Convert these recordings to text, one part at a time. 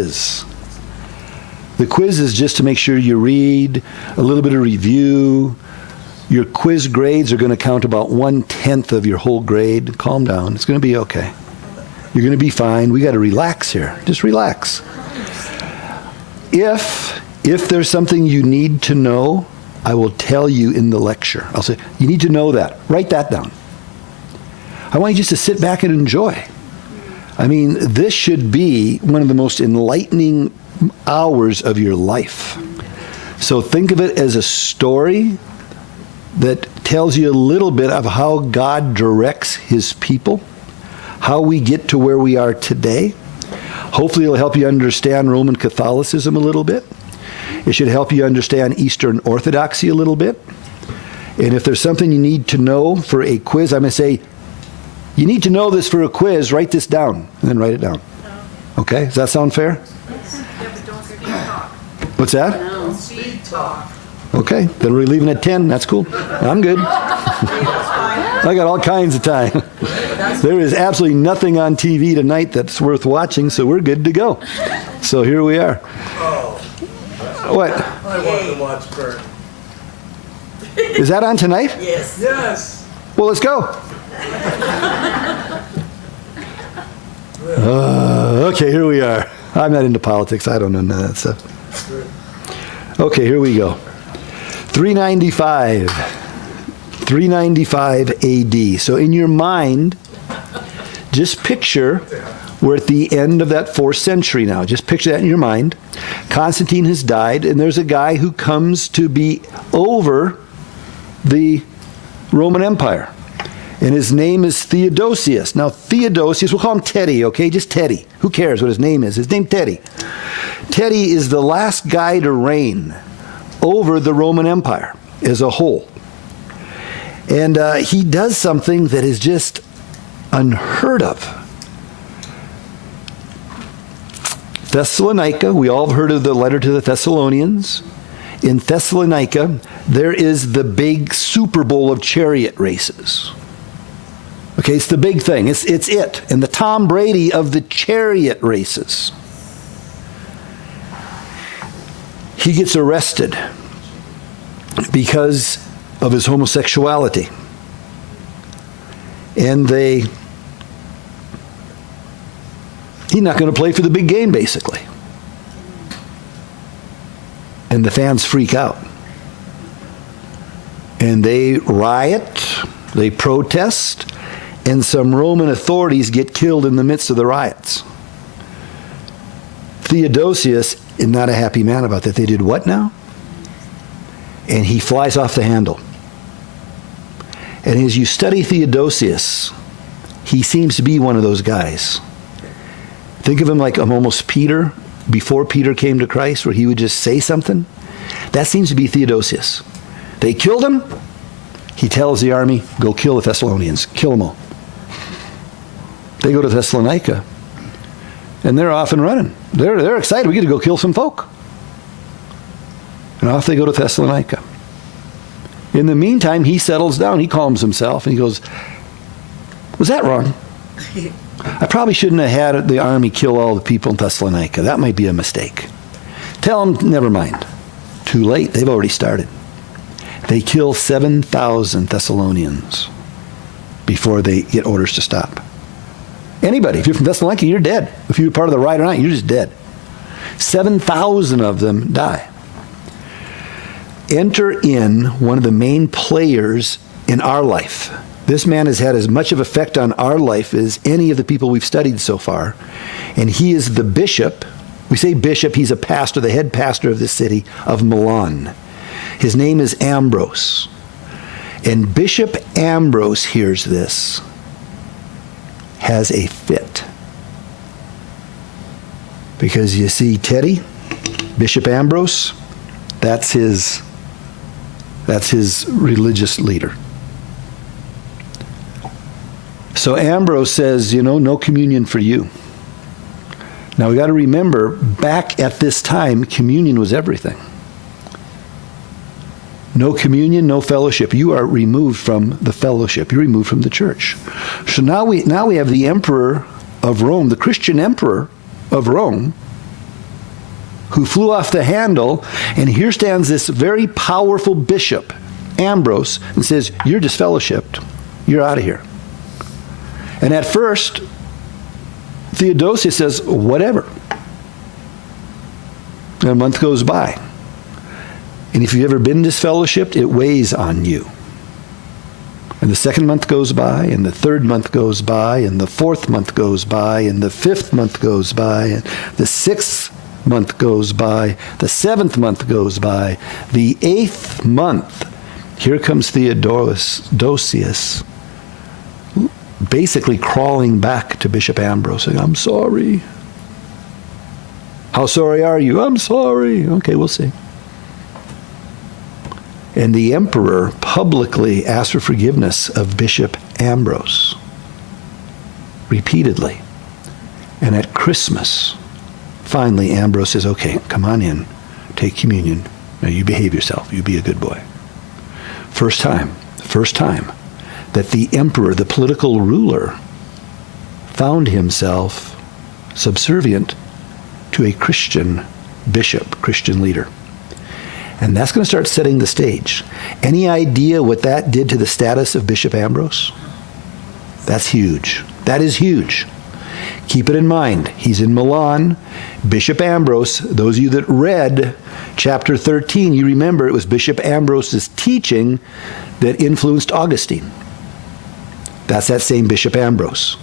quiz. The quiz is just to make sure you read, a little bit of review. Your quiz grades are going to count about 1/10 of your whole grade. Calm down. It's going to be okay. You're going to be fine. We got to relax here. Just relax. If there's something you need to know, I will tell you in the lecture. I'll say, you need to know that. Write that down. I want you just to sit back and enjoy. I mean, this should be one of the most enlightening hours of your life. So think of it as a story that tells you a little bit of how God directs his people, how we get to where we are today. Hopefully it'll help you understand Roman Catholicism a little bit. It should help you understand Eastern Orthodoxy a little bit. And if there's something you need to know for a quiz, I'm going to say, you need to know this for a quiz, write this down, and then write it down. Okay? Does that sound fair? What's that? No. Speed talk. Okay, then we're leaving at 10. That's cool. I'm good. I got all kinds of time. There is absolutely nothing on TV tonight that's worth watching, so we're good to go. So here we are. Oh. What? I want to watch Bert. Is that on tonight? Yes. Yes. Well, let's go. Okay, here we are. I'm not into politics. I don't know none of that stuff. Okay, here we go. 395 AD. So in your mind, just picture we're at the end of that 4th century now. Just picture that in your mind. Constantine has died, and there's a guy who comes to be over the Roman Empire. And his name is Theodosius. Now, Theodosius, we'll call him Teddy, okay? Just Teddy. Who cares what his name is? His name's Teddy. Teddy is the last guy to reign over the Roman Empire as a whole. And he does something that is just unheard of. Thessalonica, we all have heard of the letter to the Thessalonians. In Thessalonica, there is the big Super Bowl of chariot races. Okay, it's the big thing. It's it. And the Tom Brady of the chariot races. He gets arrested because of his homosexuality. And he's not going to play for the big game, basically. And the fans freak out. And they riot, they protest, and some Roman authorities get killed in the midst of the riots. Theodosius is not a happy man about that. They did what now? And he flies off the handle. And as you study Theodosius, he seems to be one of those guys. Think of him like almost Peter, before Peter came to Christ, where he would just say something. That seems to be Theodosius. They killed him. He tells the army, go kill the Thessalonians. Kill them all. They go to Thessalonica, and they're off and running. They're excited. We get to go kill some folk. And off they go to Thessalonica. In the meantime, he settles down. He calms himself, and he goes, was that wrong? I probably shouldn't have had the army kill all the people in Thessalonica. That might be a mistake. Tell them, never mind. Too late. They've already started. They kill 7,000 Thessalonians before they get orders to stop. Anybody, if you're from Thessalonica, you're dead. If you're part of the riot or not, you're just dead. 7,000 of them die. Enter in one of the main players in our life. This man has had as much of effect on our life as any of the people we've studied so far. And he is the bishop. We say bishop, he's a pastor, the head pastor of this city of Milan. His name is Ambrose. And Bishop Ambrose hears this, has a fit. Because you see, Teddy, Bishop Ambrose, that's his religious leader. So Ambrose says, no communion for you. Now we got to remember, back at this time, communion was everything. No communion, no fellowship. You are removed from the fellowship. You're removed from the church. So now we have the emperor of Rome, the Christian emperor of Rome, who flew off the handle, and here stands this very powerful bishop, Ambrose, and says, you're disfellowshipped. You're out of here. And at first, Theodosius says, whatever. And a month goes by. And if you've ever been disfellowshipped, it weighs on you. And the second month goes by, and the third month goes by, and the fourth month goes by, and the fifth month goes by, and the sixth month goes by, the seventh month goes by, the eighth month. Here comes Theodosius, basically crawling back to Bishop Ambrose, saying, I'm sorry. How sorry are you? I'm sorry. Okay, we'll see. And the emperor publicly asked for forgiveness of Bishop Ambrose, repeatedly. And at Christmas, finally Ambrose says, okay, come on in, take communion. Now you behave yourself, you be a good boy. First time that the emperor, the political ruler, found himself subservient to a Christian bishop, Christian leader. And that's going to start setting the stage. Any idea what that did to the status of Bishop Ambrose? That's huge. That is huge. Keep it in mind. He's in Milan. Bishop Ambrose, those of you that read chapter 13, you remember it was Bishop Ambrose's teaching that influenced Augustine. That's that same Bishop Ambrose.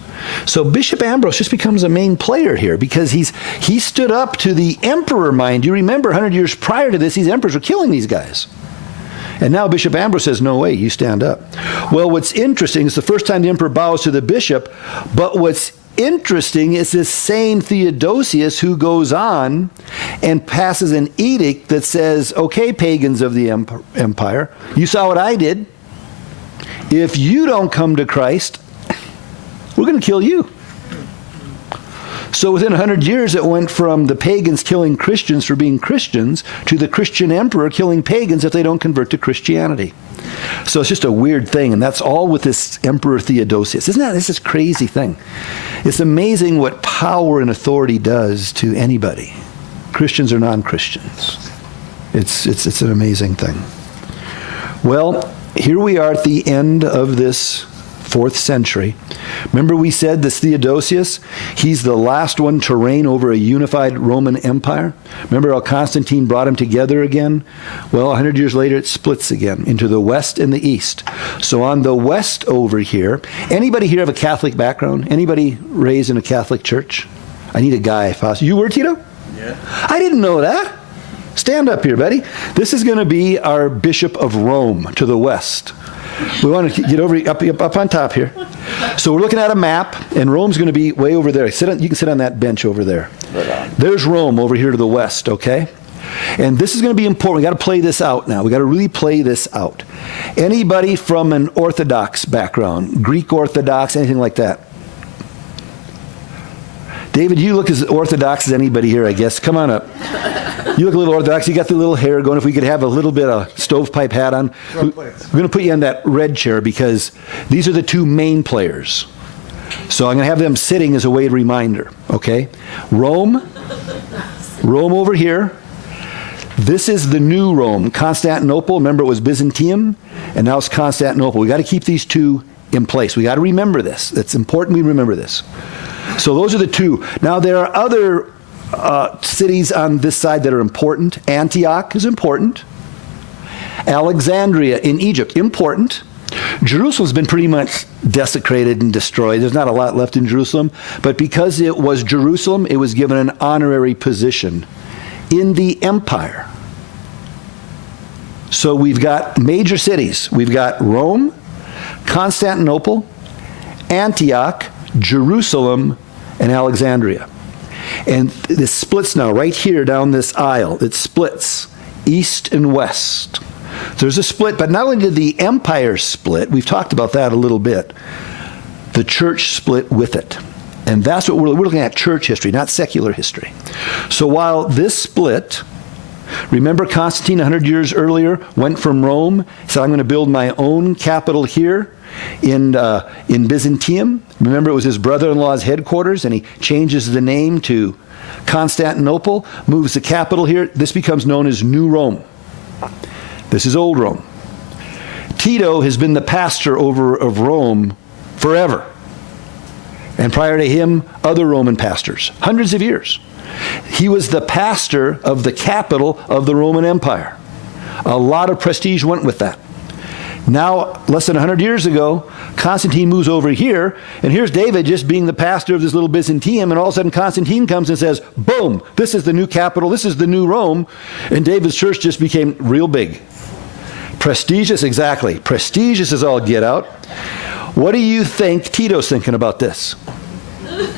So Bishop Ambrose just becomes a main player here because he stood up to the emperor, mind you. Remember, 100 years prior to this, these emperors were killing these guys. And now Bishop Ambrose says, no way, you stand up. Well, what's interesting is the first time the emperor bows to the bishop, but what's interesting is this same Theodosius who goes on and passes an edict that says, okay, pagans of the empire, you saw what I did. If you don't come to Christ, we're going to kill you. So within 100 years, it went from the pagans killing Christians for being Christians to the Christian emperor killing pagans if they don't convert to Christianity. So it's just a weird thing, and that's all with this Emperor Theodosius. Isn't that this crazy thing? It's amazing what power and authority does to anybody, Christians or non-Christians. It's an amazing thing. Well, here we are at the end of this 4th century. Remember we said this Theodosius, he's the last one to reign over a unified Roman Empire. Remember how Constantine brought him together again? Well, 100 years later it splits again into the west and the east. So on the west over here, anybody here have a Catholic background? Anybody raised in a Catholic church? I need a guy. You were, Tito? Yeah. I didn't know that. Stand up here, buddy. This is going to be our Bishop of Rome to the west. We want to get over up on top here. So we're looking at a map, and Rome's going to be way over there. You can sit on that bench over there. There's Rome over here to the west, okay? And this is going to be important. We got to play this out now. We got to really play this out. Anybody from an Orthodox background, Greek Orthodox, anything like that? David, you look as Orthodox as anybody here, I guess. Come on up. You look a little Orthodox. You got the little hair going. If we could have a little bit of stovepipe hat on. We're going to put you on that red chair because these are the two main players. So I'm going to have them sitting as a way of reminder, okay? Rome over here. This is the new Rome. Constantinople, remember it was Byzantium, and now it's Constantinople. We got to keep these two in place. We got to remember this. It's important we remember this. So those are the two. Now there are other cities on this side that are important. Antioch is important. Alexandria in Egypt, important. Jerusalem's been pretty much desecrated and destroyed. There's not a lot left in Jerusalem. But because it was Jerusalem, it was given an honorary position in the empire. So we've got major cities. We've got Rome, Constantinople, Antioch, Jerusalem, and Alexandria. And this splits now right here down this aisle. It splits east and west. There's a split, but not only did the empire split, we've talked about that a little bit, the church split with it. And that's what we're looking at, church history, not secular history. So while this split, remember Constantine 100 years earlier went from Rome, said, I'm going to build my own capital here in Byzantium. Remember it was his brother-in-law's headquarters, and he changes the name to Constantinople moves the capital here. This becomes known as New Rome. This is Old Rome. Tito has been the pastor of Rome forever. And prior to him, other Roman pastors, hundreds of years. He was the pastor of the capital of the Roman Empire. A lot of prestige went with that. Now, less than 100 years ago, Constantine moves over here, and here's David just being the pastor of this little Byzantium, and all of a sudden Constantine comes and says, boom, this is the new capital, this is the new Rome, and David's church just became real big. Prestigious, exactly. Prestigious as all get out. What do you think Tito's thinking about this?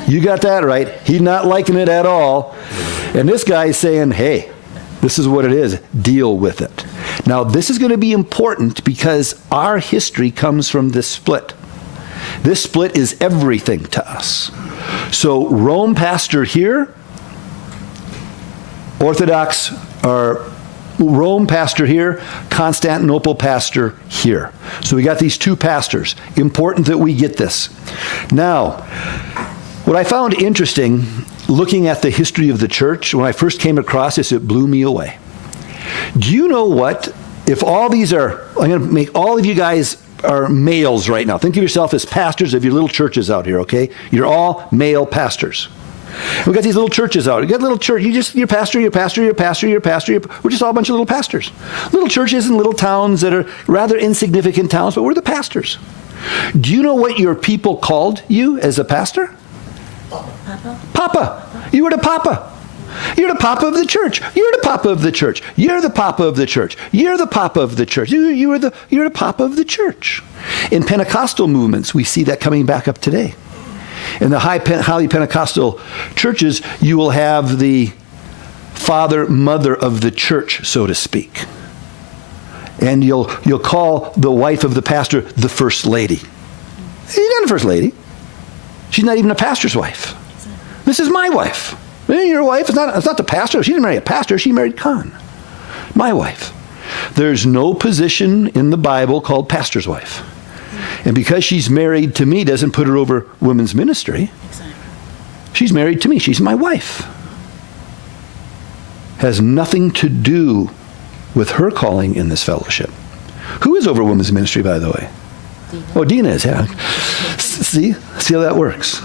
You got that right. He's not liking it at all. And this guy's saying, hey, this is what it is. Deal with it. Now, this is going to be important because our history comes from this split. This split is everything to us. So Rome pastor here, Orthodox are Rome pastor here, Constantinople pastor here. So we got these two pastors. Important that we get this. Now, what I found interesting looking at the history of the church, when I first came across this, it blew me away. Do you know what? If all these are, I'm going to make all of you guys are males right now. Think of yourself as pastors of your little churches out here, okay? You're all male pastors. We got these little churches out. You got a little church. You're pastor. We're just all a bunch of little pastors. Little churches in little towns that are rather insignificant towns, but we're the pastors. Do you know what your people called you as a pastor? Papa. Papa. You were the Papa. You're the Papa of the church. You're the Papa of the church. You're the Papa of the church. You're the Papa of the church. You're the Papa of the church. In Pentecostal movements, we see that coming back up today. In the highly Pentecostal churches, you will have the father, mother of the church, so to speak. And you'll call the wife of the pastor the first lady. She's not the first lady. She's not even a pastor's wife. This is my wife. Your wife is not the pastor. She didn't marry a pastor. She married Khan. My wife. There's no position in the Bible called pastor's wife. And because she's married to me doesn't put her over women's ministry. Exactly. She's married to me. She's my wife. Has nothing to do with her calling in this fellowship. Who is over women's ministry, by the way? Dina. Oh, Dina is, yeah. See how that works.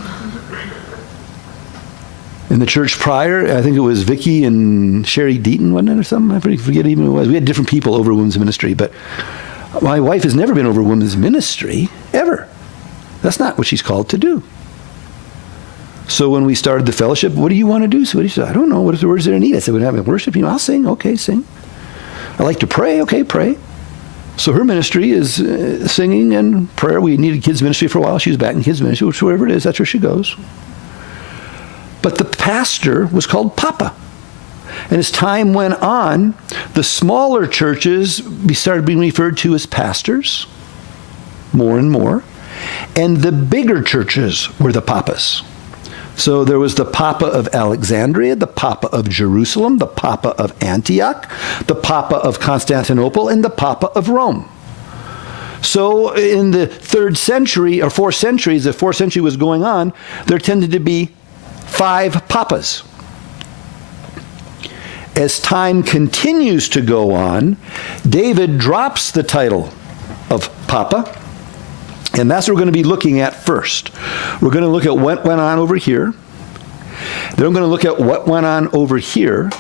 In the church prior, I think it was Vicky and Sherry Deaton, wasn't it, or something? I forget even who it was. We had different people over women's ministry, but my wife has never been over women's ministry, ever. That's not what she's called to do. So when we started the fellowship, what do you want to do? So she said, I don't know. What are the words that I need? I said, we're having worship. I'll sing. Okay, sing. I like to pray. Okay, pray. So her ministry is singing and prayer. We needed kids ministry for a while. She was back in kids ministry, which wherever it is, that's where she goes. But the pastor was called Papa. And as time went on, the smaller churches started being referred to as pastors, more and more. And the bigger churches were the papas. So there was the Papa of Alexandria, the Papa of Jerusalem, the Papa of Antioch, the Papa of Constantinople, and the Papa of Rome. So in the 3rd century, or 4 centuries, the 4th century was going on, there tended to be 5 papas. As time continues to go on, David drops the title of Papa, and that's what we're going to be looking at first. We're going to look at what went on over here. Then we're going to look at what went on over here.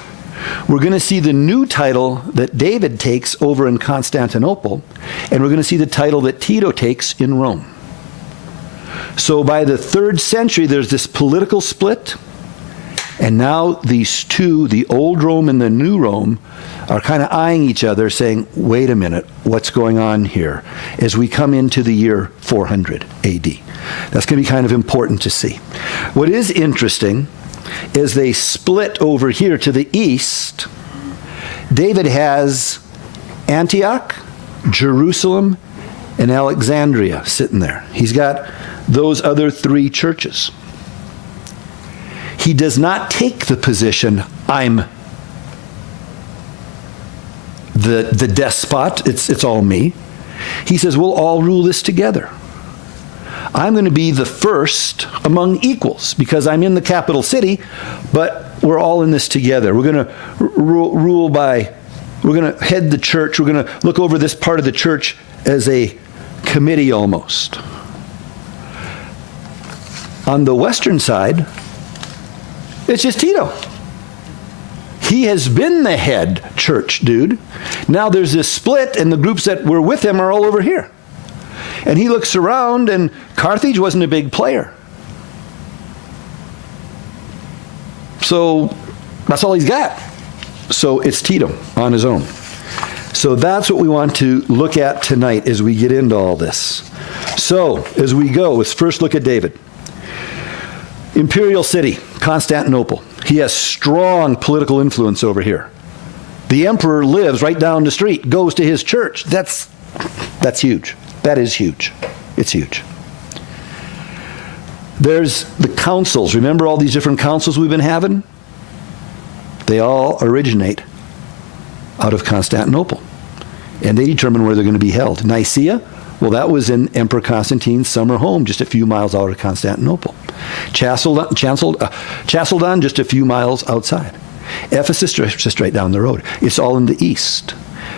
We're going to see the new title that David takes over in Constantinople, and we're going to see the title that Tito takes in Rome. So by the 3rd century, there's this political split. And now these two, the old Rome and the new Rome, are kind of eyeing each other saying, wait a minute, what's going on here? As we come into the year 400 AD. That's going to be kind of important to see. What is interesting is they split over here to the east. David has Antioch, Jerusalem, and Alexandria sitting there. He's got those other 3 churches. He does not take the position, I'm the despot, it's all me. He says, we'll all rule this together. I'm going to be the first among equals because I'm in the capital city, but we're all in this together. We're going to rule by, we're going to head the church. We're going to look over this part of the church as a committee almost. On the western side, it's just Tito. He has been the head church dude. Now there's this split, and the groups that were with him are all over here. And he looks around, and Carthage wasn't a big player. So that's all he's got. So it's Tito on his own. So that's what we want to look at tonight as we get into all this. So as we go, let's first look at David. Imperial city, Constantinople. He has strong political influence over here. The emperor lives right down the street, goes to his church. That's huge. That is huge. It's huge. There's the councils. Remember all these different councils we've been having? They all originate out of Constantinople. And they determine where they're going to be held. Nicaea, well, that was in Emperor Constantine's summer home, just a few miles out of Constantinople. Chalcedon, just a few miles outside. Ephesus, just right down the road. It's all in the east.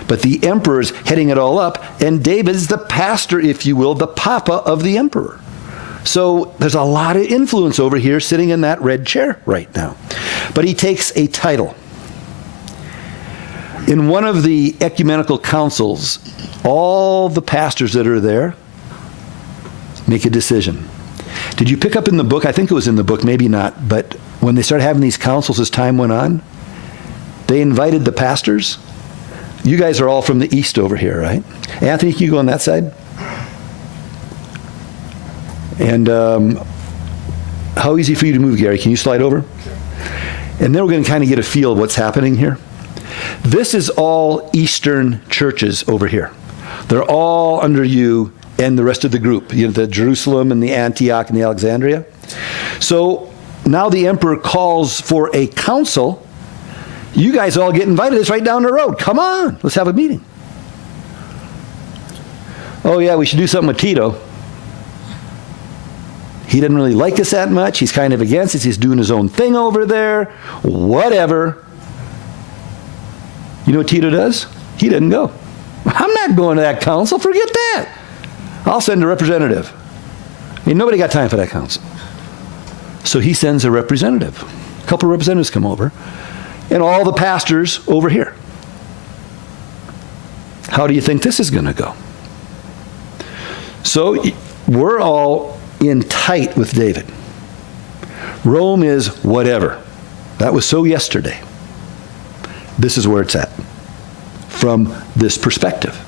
But the emperor's heading it all up, and David's the pastor, if you will, the papa of the emperor. So there's a lot of influence over here sitting in that red chair right now. But he takes a title. In one of the ecumenical councils, all the pastors that are there make a decision. Did you pick up in the book? I think it was in the book, maybe not. But when they started having these councils as time went on, they invited the pastors. You guys are all from the east over here, right? Anthony, can you go on that side? And how easy for you to move, Gary? Can you slide over? And then we're going to kind of get a feel of what's happening here. This is all Eastern churches over here. They're all under you and the rest of the group, you know, the Jerusalem and the Antioch and the Alexandria. So now the emperor calls for a council. You guys all get invited. It's right down the road. Come on, let's have a meeting. Oh yeah, we should do something with Tito. He didn't really like us that much. He's kind of against us. He's doing his own thing over there. Whatever. You know what Tito does? He doesn't go. I'm not going to that council. Forget that. I'll send a representative. I mean, nobody got time for that council. So he sends a representative. A couple of representatives come over. And all the pastors over here. How do you think this is going to go? So we're all in tight with David. Rome is whatever. That was so yesterday. This is where it's at from this perspective.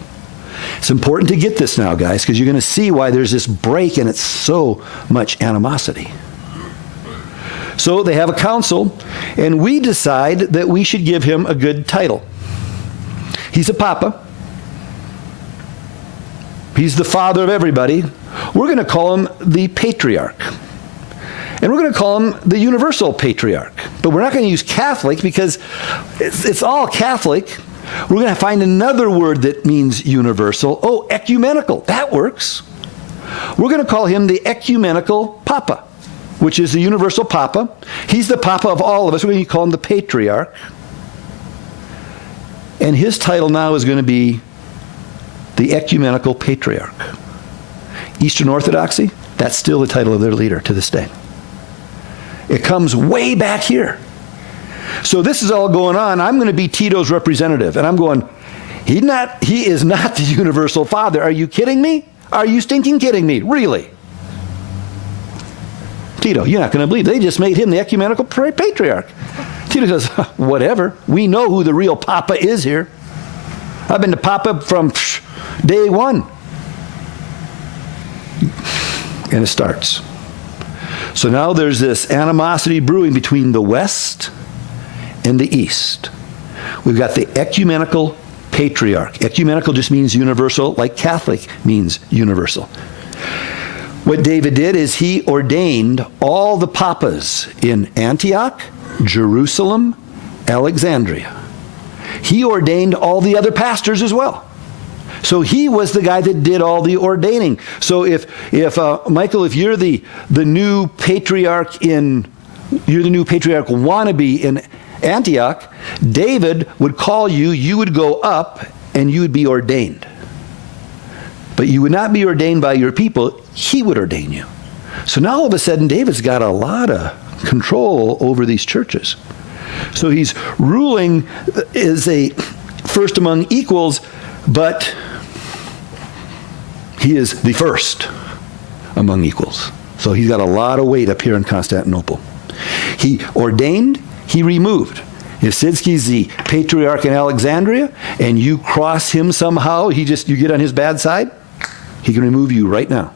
It's important to get this now, guys, because you're going to see why there's this break and it's so much animosity. So they have a council, and we decide that we should give him a good title. He's a papa. He's the father of everybody. We're going to call him the patriarch. And we're going to call him the universal patriarch. But we're not going to use Catholic because it's all Catholic. We're going to find another word that means universal. Oh, ecumenical. That works. We're going to call him the ecumenical papa, which is the universal papa. He's the papa of all of us. We're going to call him the patriarch. And his title now is going to be the ecumenical patriarch. Eastern Orthodoxy, that's still the title of their leader to this day. It comes way back here. So this is all going on. I'm going to be Tito's representative. And I'm going, he is not the universal father. Are you kidding me? Are you stinking kidding me? Really? Tito, you're not going to believe. They just made him the ecumenical patriarch. Tito says, whatever. We know who the real papa is here. I've been the papa from day one. And it starts. So now there's this animosity brewing between the West and the East. We've got the ecumenical patriarch. Ecumenical just means universal, like Catholic means universal. What David did is he ordained all the papas in Antioch, Jerusalem, Alexandria. He ordained all the other pastors as well. So he was the guy that did all the ordaining. So if Michael, if you're the new patriarch in you're the new patriarchal wannabe in Antioch, David would call you, you would go up, and you would be ordained. But you would not be ordained by your people, he would ordain you. So now all of a sudden, David's got a lot of control over these churches. So he's ruling as a first among equals, but he is the first among equals. So he's got a lot of weight up here in Constantinople. He ordained, he removed. If Sidski's the patriarch in Alexandria and you cross him somehow, you get on his bad side, he can remove you right now.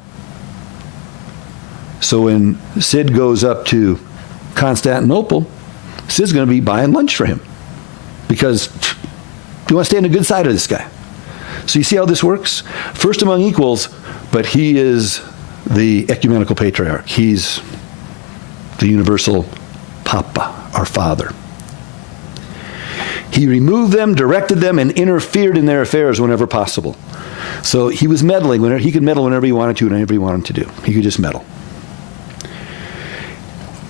So when Sid goes up to Constantinople, Sid's going to be buying lunch for him because you want to stay on the good side of this guy. So you see how this works? First among equals, but he is the ecumenical patriarch. He's the universal Papa, our father. He removed them, directed them, and interfered in their affairs whenever possible. So he was meddling. He could meddle whenever he wanted to, and whatever he wanted to do. He could just meddle.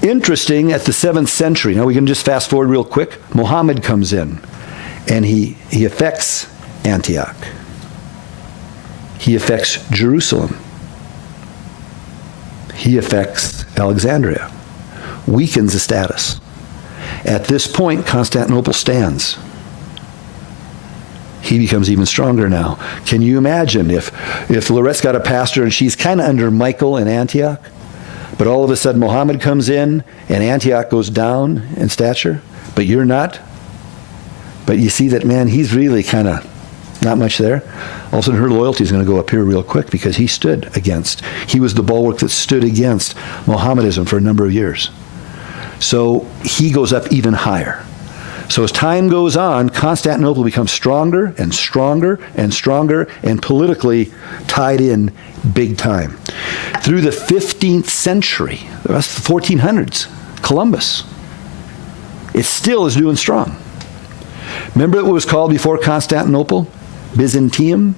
Interesting, at the 7th century, now we can just fast forward real quick, Muhammad comes in, and he affects Antioch. He affects Jerusalem. He affects Alexandria, weakens the status. At this point, Constantinople stands. He becomes even stronger now. Can you imagine if Lorette's got a pastor and she's kind of under Michael in Antioch, but all of a sudden Muhammad comes in and Antioch goes down in stature, but you're not? But you see that, man, he's really kind of not much there. All of a sudden her loyalty is going to go up here real quick because he was the bulwark that stood against Mohammedanism for a number of years. So he goes up even higher. So as time goes on, Constantinople becomes stronger and stronger and stronger and politically tied in big time. Through the 15th century, the rest of the 1400s, Columbus, it still is doing strong. Remember what it was called before Constantinople? Byzantium.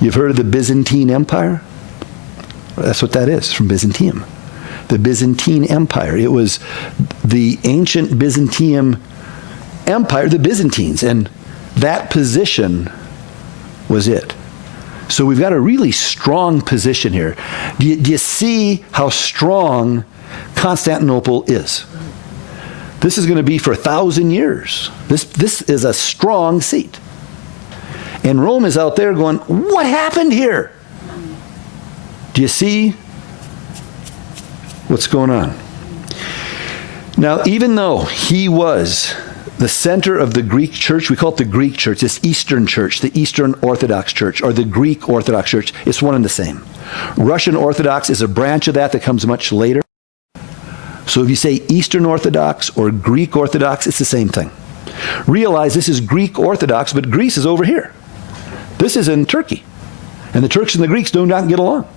You've heard of the Byzantine Empire? That's what that is, from Byzantium. The Byzantine Empire. It was the ancient Byzantium Empire, the Byzantines, and that position was it. So we've got a really strong position here. Do you see how strong Constantinople is? This is going to be for 1,000 years. This is a strong seat. And Rome is out there going, what happened here? Do you see what's going on? Now, even though he was the center of the Greek church, we call it the Greek church, this Eastern church, the Eastern Orthodox church, or the Greek Orthodox church, it's one and the same. Russian Orthodox is a branch of that comes much later. So if you say Eastern Orthodox or Greek Orthodox, it's the same thing. Realize this is Greek Orthodox, but Greece is over here. This is in Turkey. And the Turks and the Greeks do not get along.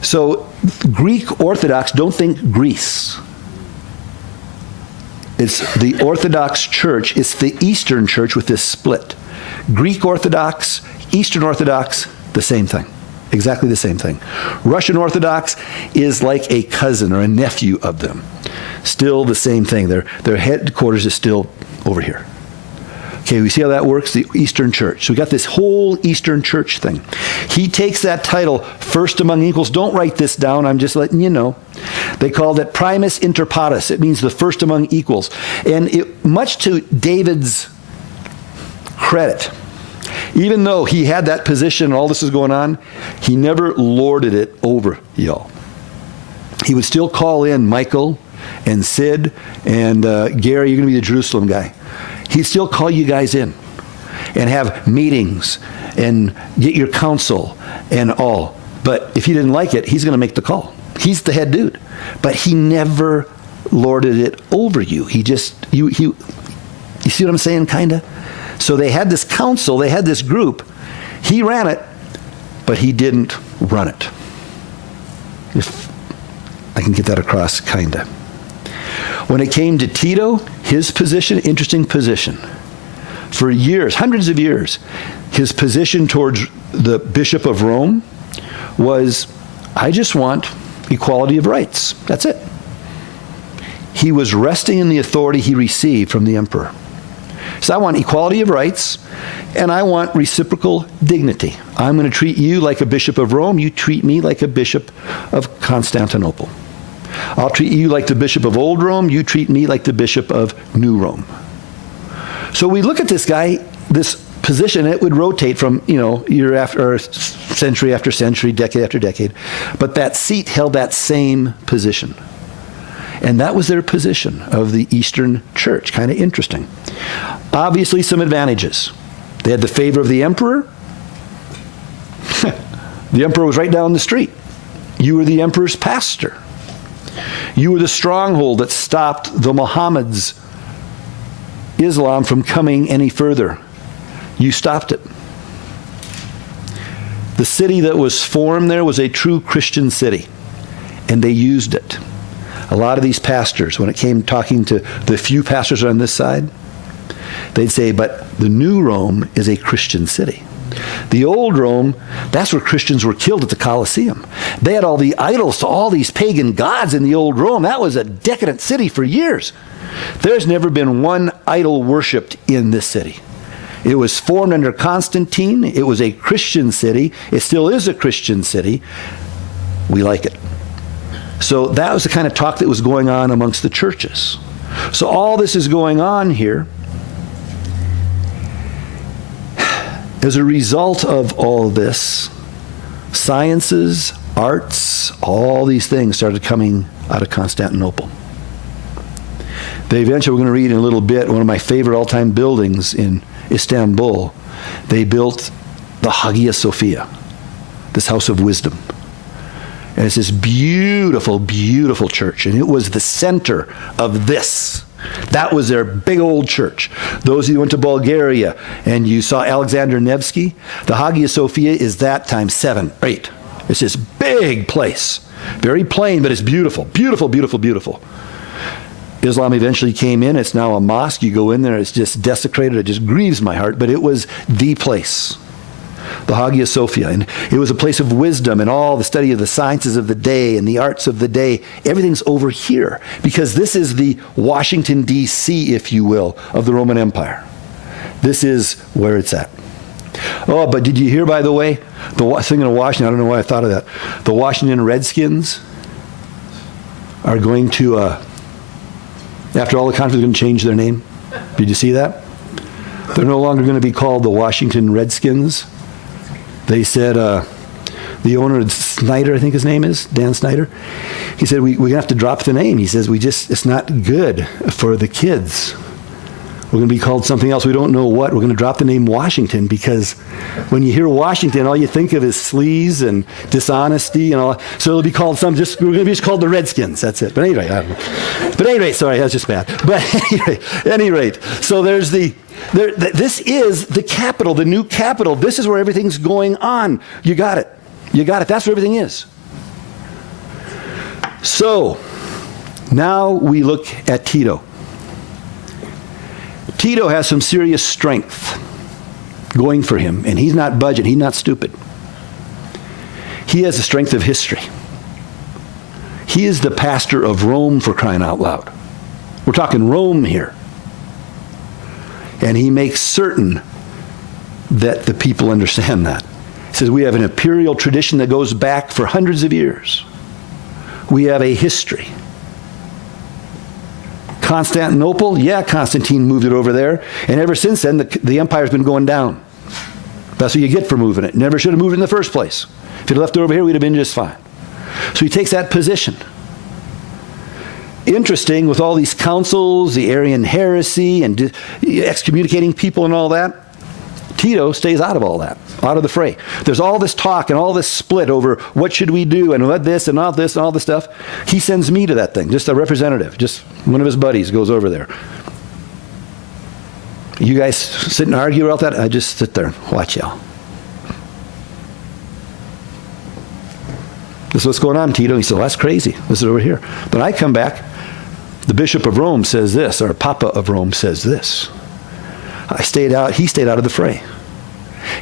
So Greek Orthodox, don't think Greece. It's the Orthodox Church. It's the Eastern Church with this split. Greek Orthodox, Eastern Orthodox, the same thing. Exactly the same thing. Russian Orthodox is like a cousin or a nephew of them. Still the same thing. Their headquarters is still over here. Okay, we see how that works? The Eastern Church. So we got this whole Eastern Church thing. He takes that title, first among equals. Don't write this down. I'm just letting you know. They called it primus inter pares. It means the first among equals. And much to David's credit, even though he had that position and all this is going on, he never lorded it over y'all. He would still call in Michael and Sid and Gary, you're going to be the Jerusalem guy. He'd still call you guys in and have meetings and get your counsel and all. But if he didn't like it, he's going to make the call. He's the head dude. But he never lorded it over you. He just, you see what I'm saying, kind of? So they had this council, they had this group. He ran it, but he didn't run it. If I can get that across, kind of. When it came to Tito, his position, interesting position. For years, hundreds of years, his position towards the Bishop of Rome was, I just want equality of rights. That's it. he was resting in the authority he received from the emperor. So I want equality of rights, and I want reciprocal dignity. I'm going to treat you like a bishop of Rome. You treat me like a bishop of Constantinople. I'll treat you like the bishop of Old Rome. You treat me like the bishop of New Rome. So we look at this guy, this position, it would rotate from, year after, or century after century, decade after decade. But that seat held that same position. And that was their position of the Eastern Church. Kind of interesting. Obviously, some advantages. They had the favor of the emperor. The emperor was right down the street. You were the emperor's pastor. You were the stronghold that stopped the Muhammad's Islam from coming any further. You stopped it. The city that was formed there was a true Christian city, and they used it. A lot of these pastors, when it came talking to the few pastors on this side, they'd say, but the New Rome is a Christian city. The Old Rome, that's where Christians were killed at the Colosseum. They had all the idols to all these pagan gods in the Old Rome. That was a decadent city for years. There's never been one idol worshipped in this city. It was formed under Constantine. It was a Christian city. It still is a Christian city. We like it. So that was the kind of talk that was going on amongst the churches. So all this is going on here. As a result of all this, sciences, arts, all these things started coming out of Constantinople. They eventually, we're going to read in a little bit, one of my favorite all-time buildings in Istanbul. They built the Hagia Sophia, this house of wisdom. And it's this beautiful, beautiful church. And it was the center of this. That was their big old church. Those of you who went to Bulgaria and you saw Alexander Nevsky, the Hagia Sophia is that times 7 or 8. It's this big place. Very plain, but it's beautiful. Beautiful, beautiful, beautiful. Islam eventually came in. It's now a mosque. You go in there, it's just desecrated. It just grieves my heart. But it was the place. The Hagia Sophia. And it was a place of wisdom and all the study of the sciences of the day and the arts of the day. Everything's over here because this is the Washington, D.C., if you will, of the Roman Empire. This is where it's at. Oh, but did you hear, by the way, the thing in Washington, I don't know why I thought of that. The Washington Redskins are going to, after all the conflict, they're going to change their name. Did you see that? They're no longer going to be called the Washington Redskins. They said, the owner, Snyder, I think his name is, Dan Snyder, he said, we have to drop the name. He says, it's not good for the kids. We're going to be called something else. We don't know what. We're going to drop the name Washington because when you hear Washington, all you think of is sleaze and dishonesty and all. So it'll be called we're going to be just called the Redskins. That's it. But anyway, I don't know. But anyway, sorry, that's just bad. But any rate, so there's this is the capital, the new capital. This is where everything's going on. You got it. You got it. That's where everything is. So now we look at Tito. Tito has some serious strength going for him, and he's not budging. He's not stupid. He has the strength of history. He is the pastor of Rome, for crying out loud. We're talking Rome here. And he makes certain that the people understand that. He says, we have an imperial tradition that goes back for hundreds of years. We have a history. Constantinople, yeah, Constantine moved it over there. And ever since then, the empire's been going down. That's what you get for moving it. Never should have moved it in the first place. If you'd left it over here, we'd have been just fine. So he takes that position. Interesting, with all these councils, the Arian heresy, and excommunicating people and all that, Tito stays out of all that, out of the fray. There's all this talk and all this split over what should we do and what this and all this and all this stuff. He sends me to that thing, just a representative, just one of his buddies goes over there. You guys sit and argue about that? I just sit there and watch y'all. This is what's going on, Tito. He said, well, that's crazy. This is over here. But I come back, the Bishop of Rome says this, or Papa of Rome says this. He stayed out of the fray.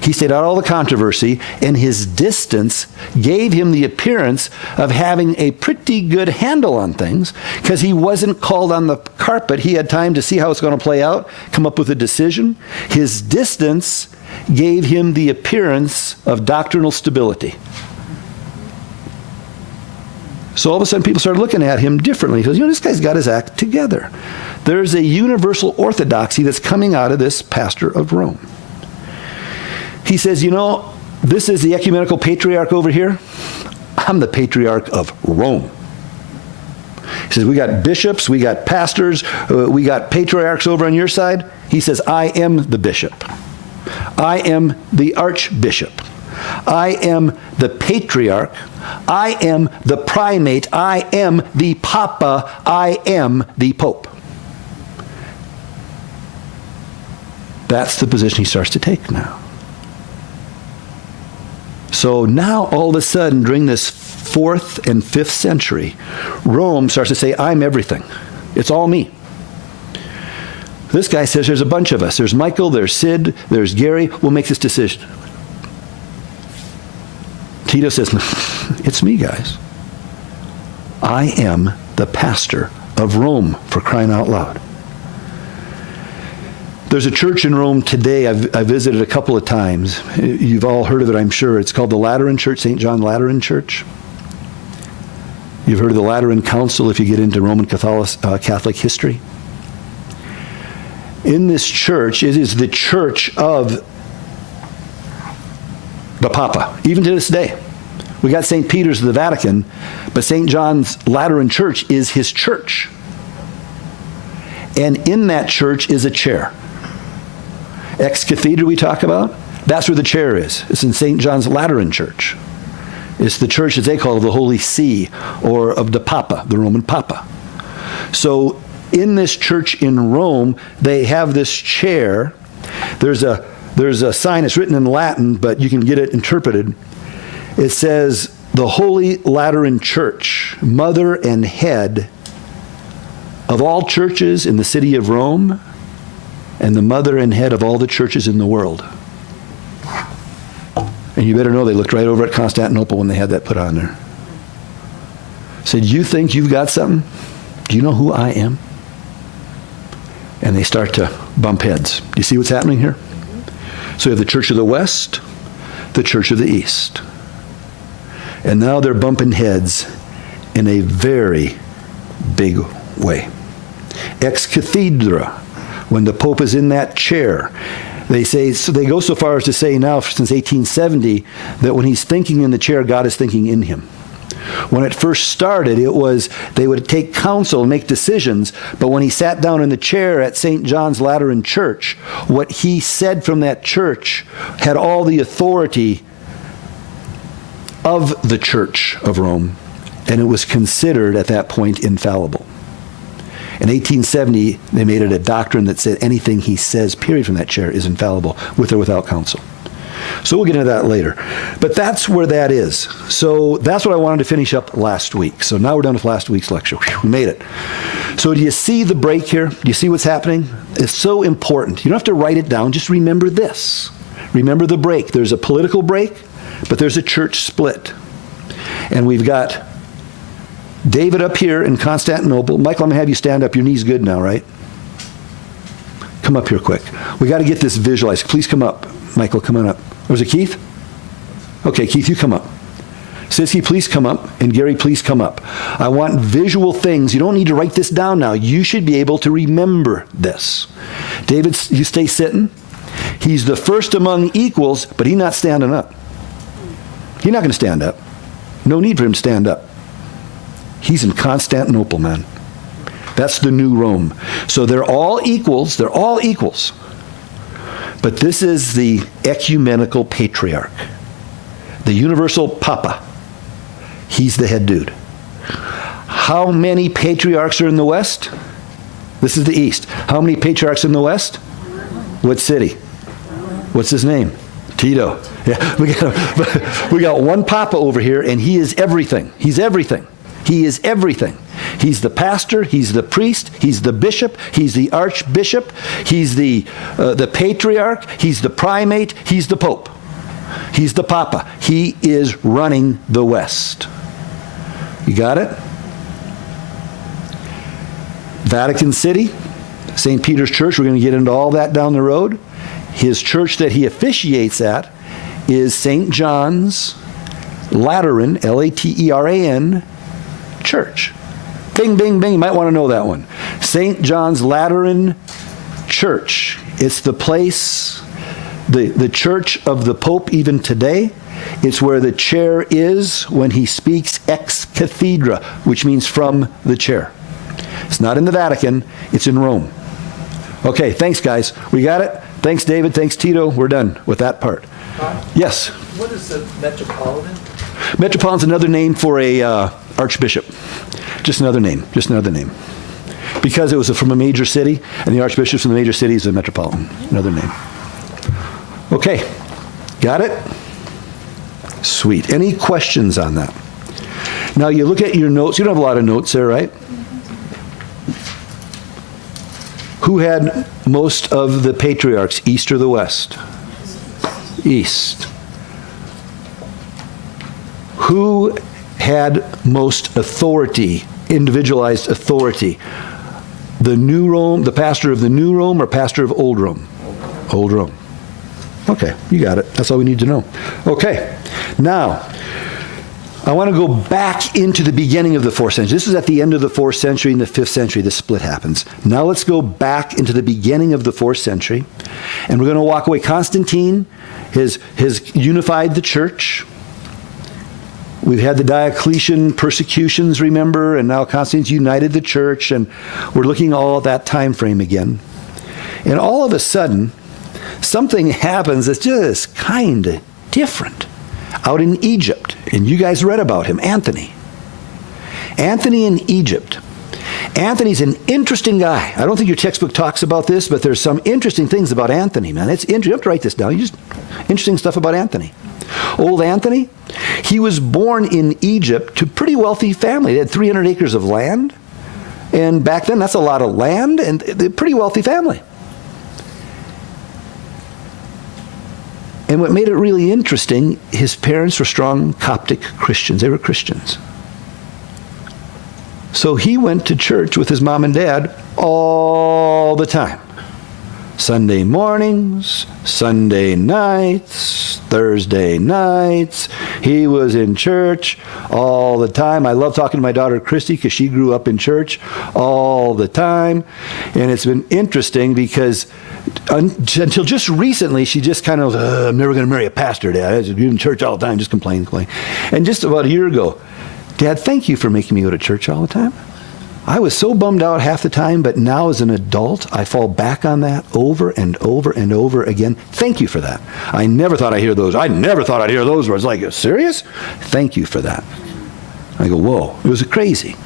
He stayed out of all the controversy, and his distance gave him the appearance of having a pretty good handle on things because he wasn't called on the carpet. He had time to see how it's going to play out, come up with a decision. His distance gave him the appearance of doctrinal stability. So all of a sudden people started looking at him differently because, this guy's got his act together. There's a universal orthodoxy that's coming out of this pastor of Rome. He says, this is the ecumenical patriarch over here. I'm the patriarch of Rome. He says, we got bishops, we got pastors, we got patriarchs over on your side. He says, I am the bishop. I am the archbishop. I am the patriarch. I am the primate. I am the papa. I am the pope. That's the position he starts to take now. So now, all of a sudden, during this 4th and 5th century, Rome starts to say, I'm everything. It's all me. This guy says, there's a bunch of us. There's Michael, there's Sid, there's Gary. We'll make this decision. Tito says, it's me, guys. I am the pastor of Rome, for crying out loud. There's a church in Rome today I visited a couple of times. You've all heard of it, I'm sure. It's called the Lateran Church, St. John Lateran Church. You've heard of the Lateran Council if you get into Roman Catholic history. In this church, it is the church of the Papa, even to this day. We got St. Peter's of the Vatican, but St. John's Lateran Church is his church. And in that church is a chair. Ex cathedra we talk about, that's where the chair is. It's in St. John's Lateran Church. It's the church, as they call it, of the Holy See, or of the Papa, the Roman Papa. So in this church in Rome, they have this chair. There's a sign, it's written in Latin, but you can get it interpreted. It says, the Holy Lateran Church, mother and head of all churches in the city of Rome, and the mother and head of all the churches in the world. And you better know they looked right over at Constantinople when they had that put on there. Said, you think you've got something? Do you know who I am? And they start to bump heads. Do you see what's happening here? So you have the Church of the West, the Church of the East. And now they're bumping heads in a very big way. Ex cathedra, when the Pope is in that chair, they say, so they go so far as to say now, since 1870, that when he's thinking in the chair, God is thinking in him. When it first started, it was they would take counsel and make decisions, but when he sat down in the chair at St. John's Lateran Church, what he said from that church had all the authority of the Church of Rome, and it was considered at that point infallible. In 1870, they made it a doctrine that said anything he says, period, from that chair is infallible, with or without counsel. So we'll get into that later. But that's where that is. So that's what I wanted to finish up last week. So now we're done with last week's lecture. Whew, we made it. So do you see the break here? Do you see what's happening? It's so important. You don't have to write it down. Just remember this. Remember the break. There's a political break, but there's a church split. And we've got David up here in Constantinople. Michael, I'm going to have you stand up. Your knee's good now, right? Come up here quick. We got to get this visualized. Please come up. Michael, come on up. Was it Keith? Okay, Keith, you come up. Sissy, please come up. And Gary, please come up. I want visual things. You don't need to write this down now. You should be able to remember this. David, you stay sitting. He's the first among equals, but he's not standing up. He's not going to stand up. No need for him to stand up. He's in Constantinople, man. That's the new Rome. So they're all equals. They're all equals. But this is the ecumenical patriarch, the universal papa. He's the head dude. How many patriarchs are in the West? This is the East. How many patriarchs in the West? What city? What's his name? Tito. Yeah, we got one papa over here, and he is everything. He's everything. He is everything. He's the pastor, he's the priest, he's the bishop, he's the archbishop, he's the patriarch, he's the primate, he's the pope. He's the papa. He is running the West. You got it? Vatican City, St. Peter's Church, we're going to get into all that down the road. His church that he officiates at is St. John's Lateran, Lateran, Church. Bing, bing, bing. You might want to know that one. St. John's Lateran Church. It's the place, the church of the Pope even today. It's where the chair is when he speaks ex cathedra, which means from the chair. It's not in the Vatican. It's in Rome. Okay, thanks, guys. We got it? Thanks, David. Thanks, Tito. We're done with that part. Yes? What is the metropolitan? Metropolitan's another name for a archbishop. Just another name. Just another name. Because it was from a major city, and the archbishops from the major cities are metropolitan. Another name. Okay. Got it? Sweet. Any questions on that? Now, you look at your notes. You don't have a lot of notes there, right? Who had most of the patriarchs, east or the west? East. Who had most authority, individualized authority? The New Rome, the pastor of the New Rome or pastor of Old Rome? Old Rome. Okay, you got it. That's all we need to know. Okay, now, I want to go back into the beginning of the 4th century. This is at the end of the 4th century and the 5th century, this split happens. Now let's go back into the beginning of the 4th century, and we're going to walk away. Constantine has unified the church. We've had the Diocletian persecutions, remember, and now Constantine's united the church, and we're looking all at that time frame again. And all of a sudden, something happens that's just kind of different. Out in Egypt, and you guys read about him, Anthony. Anthony in Egypt. Anthony's an interesting guy. I don't think your textbook talks about this, but there's some interesting things about Anthony, man. It's interesting. You have to write this down. Interesting stuff about Anthony. Old Anthony, he was born in Egypt to a pretty wealthy family. They had 300 acres of land, and back then that's a lot of land, and they're a pretty wealthy family. And what made it really interesting, his parents were strong Coptic Christians. They were Christians. So he went to church with his mom and dad all the time. Sunday mornings, Sunday nights, Thursday nights. He was in church all the time. I love talking to my daughter Christy because she grew up in church all the time. And it's been interesting because until just recently, she just kind of, I'm never going to marry a pastor, Dad. I was in church all the time, just complain. And just about a year ago, Dad, thank you for making me go to church all the time. I was so bummed out half the time, but now as an adult, I fall back on that over and over and over again. Thank you for that. I never thought I'd hear those. I never thought I'd hear those words. Like, serious? Thank you for that. I go, whoa, it was crazy.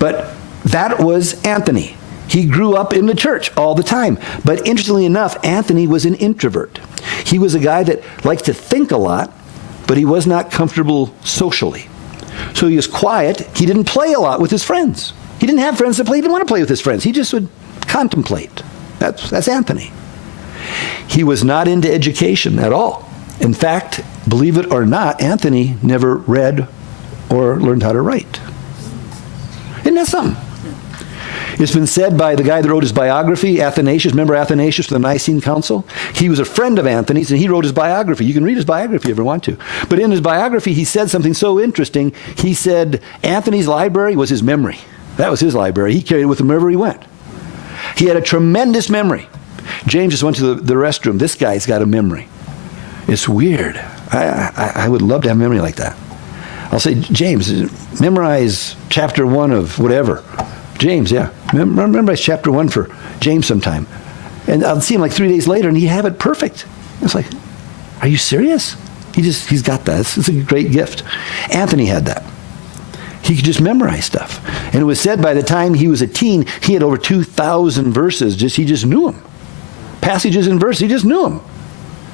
But that was Anthony. He grew up in the church all the time. But interestingly enough, Anthony was an introvert. He was a guy that liked to think a lot, but he was not comfortable socially. So he was quiet. He didn't play a lot with his friends. He didn't have friends to play. He didn't want to play with his friends. He just would contemplate. That's Anthony. He was not into education at all. In fact, believe it or not, Anthony never read or learned how to write. Isn't that something? It's been said by the guy that wrote his biography, Athanasius. Remember Athanasius from the Nicene Council? He was a friend of Anthony's, and he wrote his biography. You can read his biography if you ever want to. But in his biography, he said something so interesting. He said Anthony's library was his memory. That was his library. He carried it with him wherever he went. He had a tremendous memory. James just went to the restroom. This guy's got a memory. It's weird. I would love to have a memory like that. I'll say, James, memorize chapter 1 of whatever. James, yeah. Memorize chapter 1 for James sometime. And I'll see him like 3 days later, and he'd have it perfect. It's like, are you serious? He's got that. It's a great gift. Anthony had that. He could just memorize stuff. And it was said by the time he was a teen, he had over 2,000 verses. He just knew them. Passages and verses, he just knew them.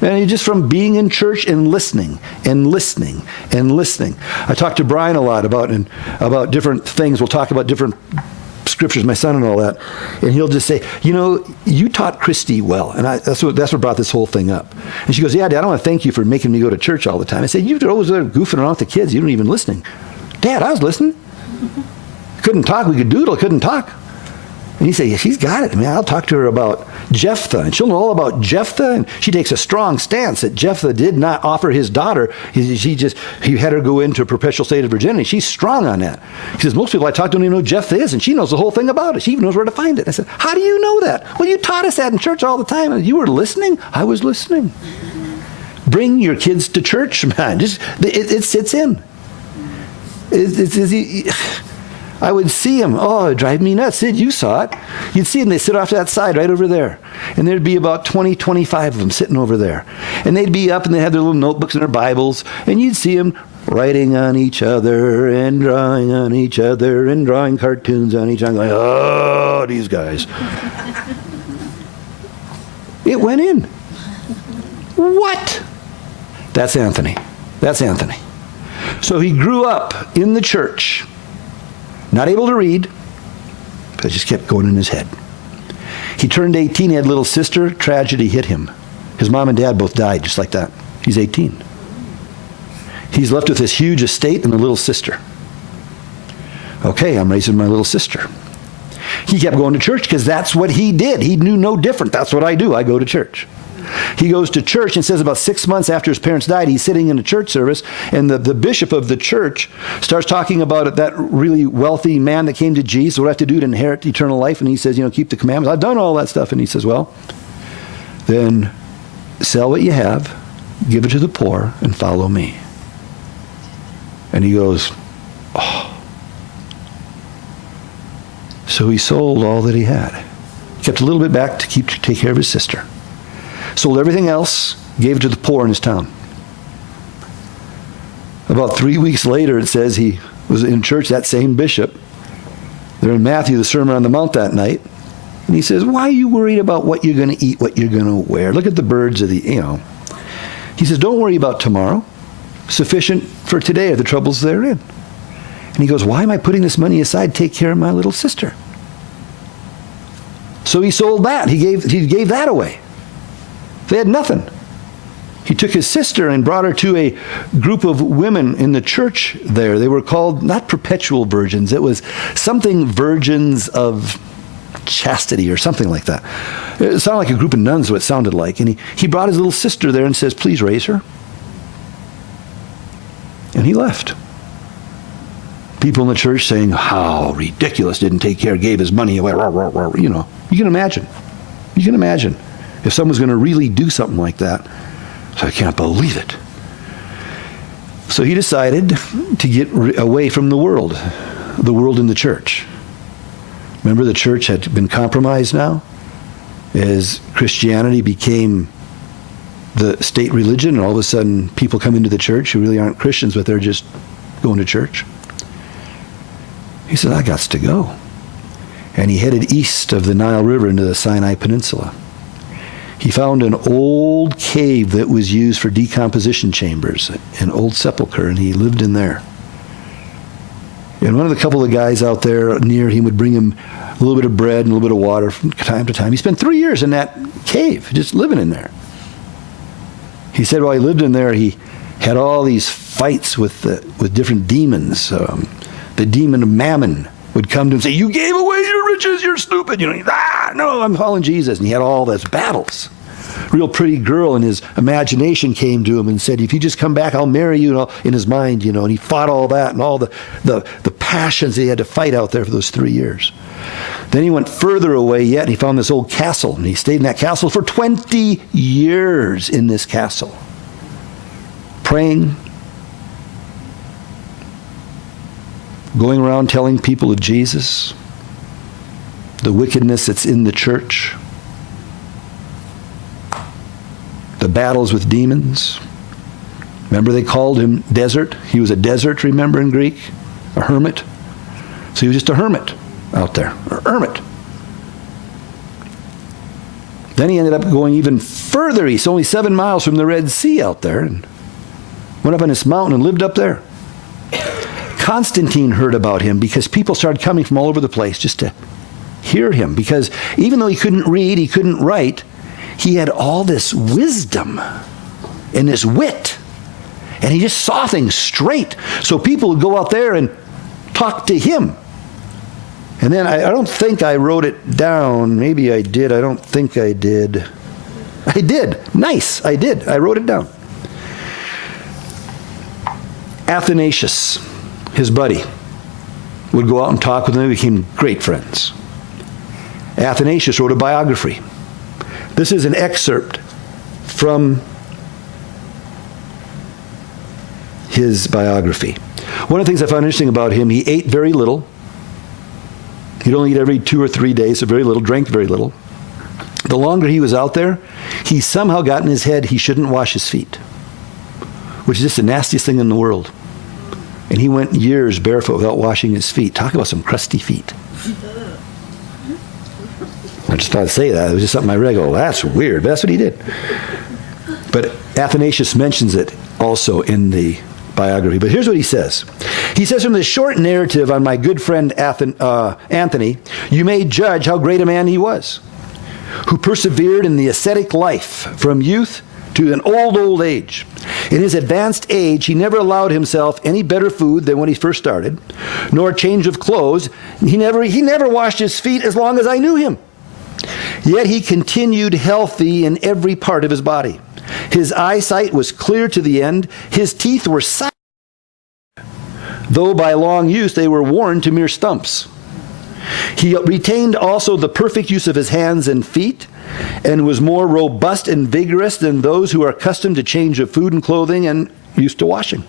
And just from being in church and listening and listening and listening. I talk to Brian a lot about different things. We'll talk about different scriptures, my son and all that. And he'll just say, you taught Christy well. And that's what brought this whole thing up. And she goes, yeah, Dad, I want to thank you for making me go to church all the time. I said, you're always there goofing around with the kids. You don't even listening. Dad, I was listening. Couldn't talk. We could doodle. Couldn't talk. And he said, yeah, she's got it. I mean, I'll talk to her about Jephthah, and she'll know all about Jephthah. And she takes a strong stance that Jephthah did not offer his daughter. He had her go into a perpetual state of virginity. She's strong on that. He says, most people I talk to don't even know who Jephthah is, and she knows the whole thing about it. She even knows where to find it. I said, how do you know that? Well, you taught us that in church all the time. And you were listening? I was listening. Bring your kids to church, man. It sits in. I would see them. Oh, it'd drive me nuts. Sid, you saw it. You'd see them. They sit off to that side right over there. And there'd be about 20, 25 of them sitting over there. And they'd be up and they had their little notebooks and their Bibles. And you'd see them writing on each other and drawing on each other and drawing cartoons on each other. Going, oh, these guys. It went in. What? That's Anthony. That's Anthony. So he grew up in the church. Not able to read, but it just kept going in his head. He turned 18, he had a little sister, tragedy hit him. His mom and dad both died just like that. He's 18. He's left with this huge estate and a little sister. Okay, I'm raising my little sister. He kept going to church because that's what he did. He knew no different. That's what I do. I go to church. He goes to church and says about 6 months after his parents died, he's sitting in a church service, and the bishop of the church starts talking about that really wealthy man that came to Jesus. What do I have to do to inherit eternal life? And he says, keep the commandments. I've done all that stuff. And he says, well, then sell what you have, give it to the poor, and follow me. And he goes, oh. So he sold all that he had. Kept a little bit back to take care of his sister. Sold everything else, gave it to the poor in his town. About 3 weeks later, it says he was in church, that same bishop. They're in Matthew, the Sermon on the Mount that night. And he says, why are you worried about what you're going to eat, what you're going to wear? Look at the birds of the, He says, don't worry about tomorrow. Sufficient for today are the troubles therein. And he goes, why am I putting this money aside to take care of my little sister? So he sold that. He gave that away. They had nothing. He took his sister and brought her to a group of women in the church there. They were called, not perpetual virgins, it was something virgins of chastity or something like that. It sounded like a group of nuns, what it sounded like. And he brought his little sister there and says, please raise her. And he left. People in the church saying, how ridiculous, didn't take care, gave his money away. You can imagine. You can imagine. If someone's going to really do something like that. So I can't believe it. So he decided to get away from the world in the church. Remember, the church had been compromised now as Christianity became the state religion, and all of a sudden people come into the church who really aren't Christians, but they're just going to church. He said, I got to go. And he headed east of the Nile River into the Sinai Peninsula. He found an old cave that was used for decomposition chambers, an old sepulcher, and he lived in there. And one of the couple of guys out there near him would bring him a little bit of bread and a little bit of water from time to time. He spent 3 years in that cave, just living in there. He said while he lived in there, he had all these fights with different demons. The demon of Mammon would come to him and say, you gave away your riches, you're stupid. No, I'm following Jesus. And he had all those battles. Real pretty girl in his imagination came to him and said, if you just come back, I'll marry you, in his mind, and he fought all that and all the passions that he had to fight out there for those 3 years. Then he went further away yet, and he found this old castle, and he stayed in that castle for 20 years in this castle, praying, going around telling people of Jesus, the wickedness that's in the church, the battles with demons. Remember, they called him desert. He was a desert, remember, in Greek? A hermit. So he was just a hermit out there, a hermit. Then he ended up going even further east, only 7 miles from the Red Sea out there, and went up on this mountain and lived up there. Constantine heard about him because people started coming from all over the place just to hear him, because even though he couldn't read, he couldn't write, he had all this wisdom and this wit, and he just saw things straight. So people would go out there and talk to him. And then I don't think I wrote it down. Maybe I did. I don't think I did. I did. Nice. I did. I wrote it down. Athanasius, his buddy, would go out and talk with him. They became great friends. Athanasius wrote a biography. This is an excerpt from his biography. One of the things I found interesting about him, he ate very little. He'd only eat every 2 or 3 days, so very little, drank very little. The longer he was out there, he somehow got in his head he shouldn't wash his feet, which is just the nastiest thing in the world. And he went years barefoot without washing his feet. Talk about some crusty feet. I just thought I'd say that. It was just something I read. Oh, that's weird. But that's what he did. But Athanasius mentions it also in the biography. But here's what he says. He says, from this short narrative on my good friend Anthony, you may judge how great a man he was, who persevered in the ascetic life from youth to an old age. In his advanced age, he never allowed himself any better food than when he first started, nor change of clothes. He never washed his feet as long as I knew him. Yet he continued healthy in every part of his body. His eyesight was clear to the end. His teeth were sound, though by long use they were worn to mere stumps. He retained also the perfect use of his hands and feet, and was more robust and vigorous than those who are accustomed to change of food and clothing and used to washing.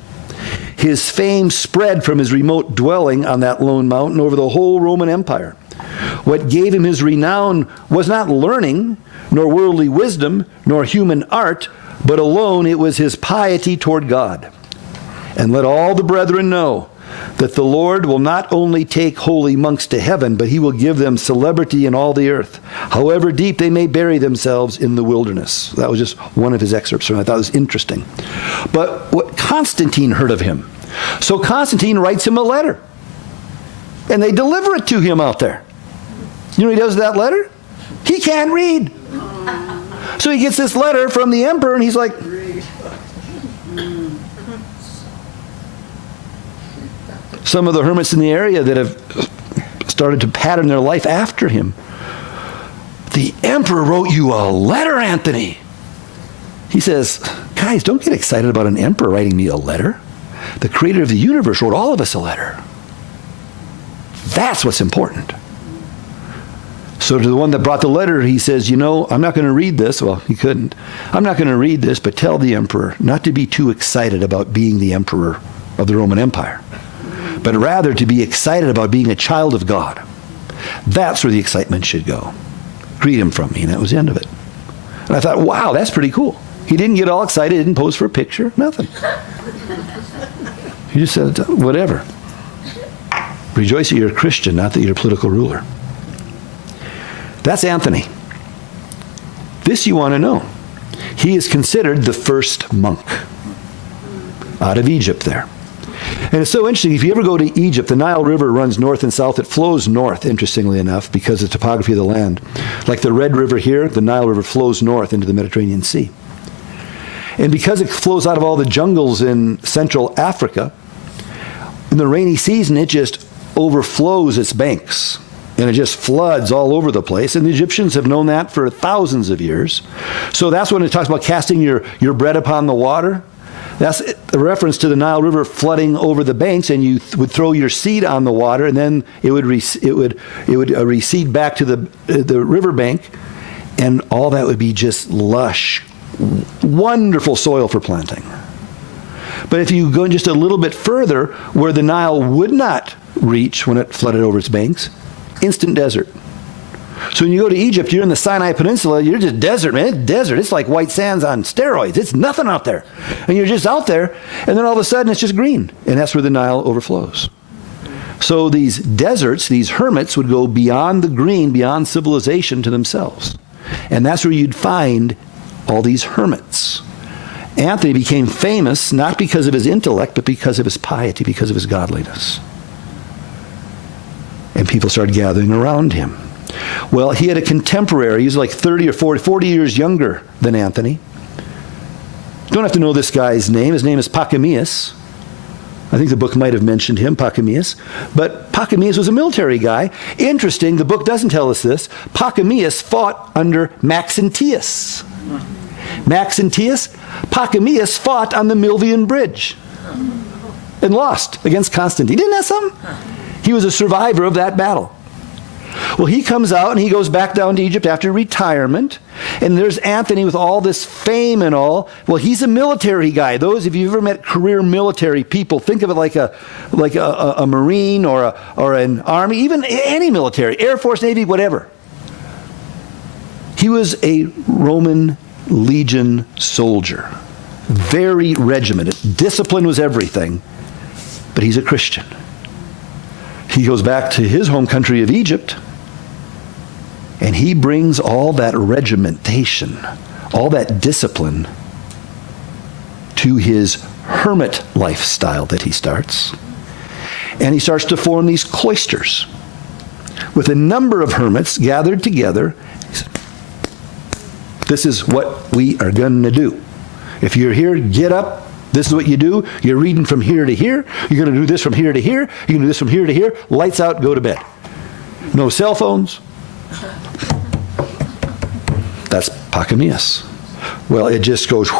His fame spread from his remote dwelling on that lone mountain over the whole Roman Empire. What gave him his renown was not learning, nor worldly wisdom, nor human art, but alone it was his piety toward God. And let all the brethren know that the Lord will not only take holy monks to heaven, but he will give them celebrity in all the earth, however deep they may bury themselves in the wilderness. That was just one of his excerpts, and I thought it was interesting. But what Constantine heard of him. So Constantine writes him a letter, and they deliver it to him out there. You know what he does with that letter? He can't read. So he gets this letter from the emperor, and he's like, some of the hermits in the area that have started to pattern their life after him. The emperor wrote you a letter, Anthony. He says, guys, don't get excited about an emperor writing me a letter. The creator of the universe wrote all of us a letter. That's what's important. So to the one that brought the letter, he says, you know, I'm not going to read this. Well, he couldn't. I'm not going to read this, but tell the emperor not to be too excited about being the emperor of the Roman Empire, but rather to be excited about being a child of God. That's where the excitement should go. Greet him from me, and that was the end of it. And I thought, wow, that's pretty cool. He didn't get all excited, didn't pose for a picture, nothing. He just said, whatever. Rejoice that you're a Christian, not that you're a political ruler. That's Anthony. This you want to know. He is considered the first monk out of Egypt there. And it's so interesting, if you ever go to Egypt, the Nile River runs north and south. It flows north, interestingly enough, because of the topography of the land. Like the Red River here, the Nile River flows north into the Mediterranean Sea. And because it flows out of all the jungles in Central Africa, in the rainy season, it just overflows its banks. And it just floods all over the place. And the Egyptians have known that for thousands of years. So that's when it talks about casting your bread upon the water. That's a reference to the Nile River flooding over the banks, and you would throw your seed on the water, and then it would recede back to the riverbank, and all that would be just lush, wonderful soil for planting. But if you go just a little bit further, where the Nile would not reach when it flooded over its banks, instant desert. So when you go to Egypt, you're in the Sinai Peninsula, you're just desert, man. It's desert. It's like white sands on steroids. It's nothing out there. And you're just out there, and then all of a sudden it's just green. And that's where the Nile overflows. So these deserts, these hermits would go beyond the green, beyond civilization to themselves. And that's where you'd find all these hermits. Anthony became famous not because of his intellect, but because of his piety, because of his godliness. And people started gathering around him. Well, he had a contemporary. He was like 30 or 40 years younger than Anthony. You don't have to know this guy's name. His name is Pachomius. I think the book might have mentioned him, Pachomius. But Pachomius was a military guy. Interesting, the book doesn't tell us this. Pachomius fought under Maxentius. Pachomius fought on the Milvian Bridge and lost against Constantine. Didn't that something? He was a survivor of that battle. Well, he comes out and he goes back down to Egypt after retirement. And there's Anthony with all this fame and all. Well, he's a military guy. Those, if you've ever met career military people, think of it like a Marine or an Army, even any military, Air Force, Navy, whatever. He was a Roman legion soldier. Very regimented. Discipline was everything. But he's a Christian. He goes back to his home country of Egypt, and he brings all that regimentation, all that discipline to his hermit lifestyle that he starts. And he starts to form these cloisters with a number of hermits gathered together. This is what we are going to do. If you're here, get up. This is what you do. You're reading from here to here. You're going to do this from here to here. You're going to do this from here to here. Lights out, go to bed. No cell phones. That's Pachomius. Well, it just goes,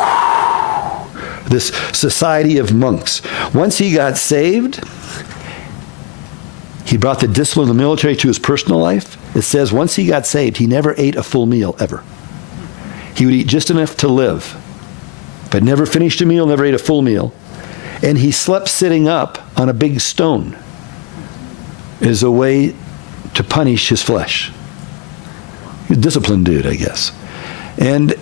this society of monks. Once he got saved, he brought the discipline of the military to his personal life. It says once he got saved, he never ate a full meal, ever. He would eat just enough to live, but never finished a meal, never ate a full meal. And he slept sitting up on a big stone as a way to punish his flesh. He's a disciplined dude, I guess. And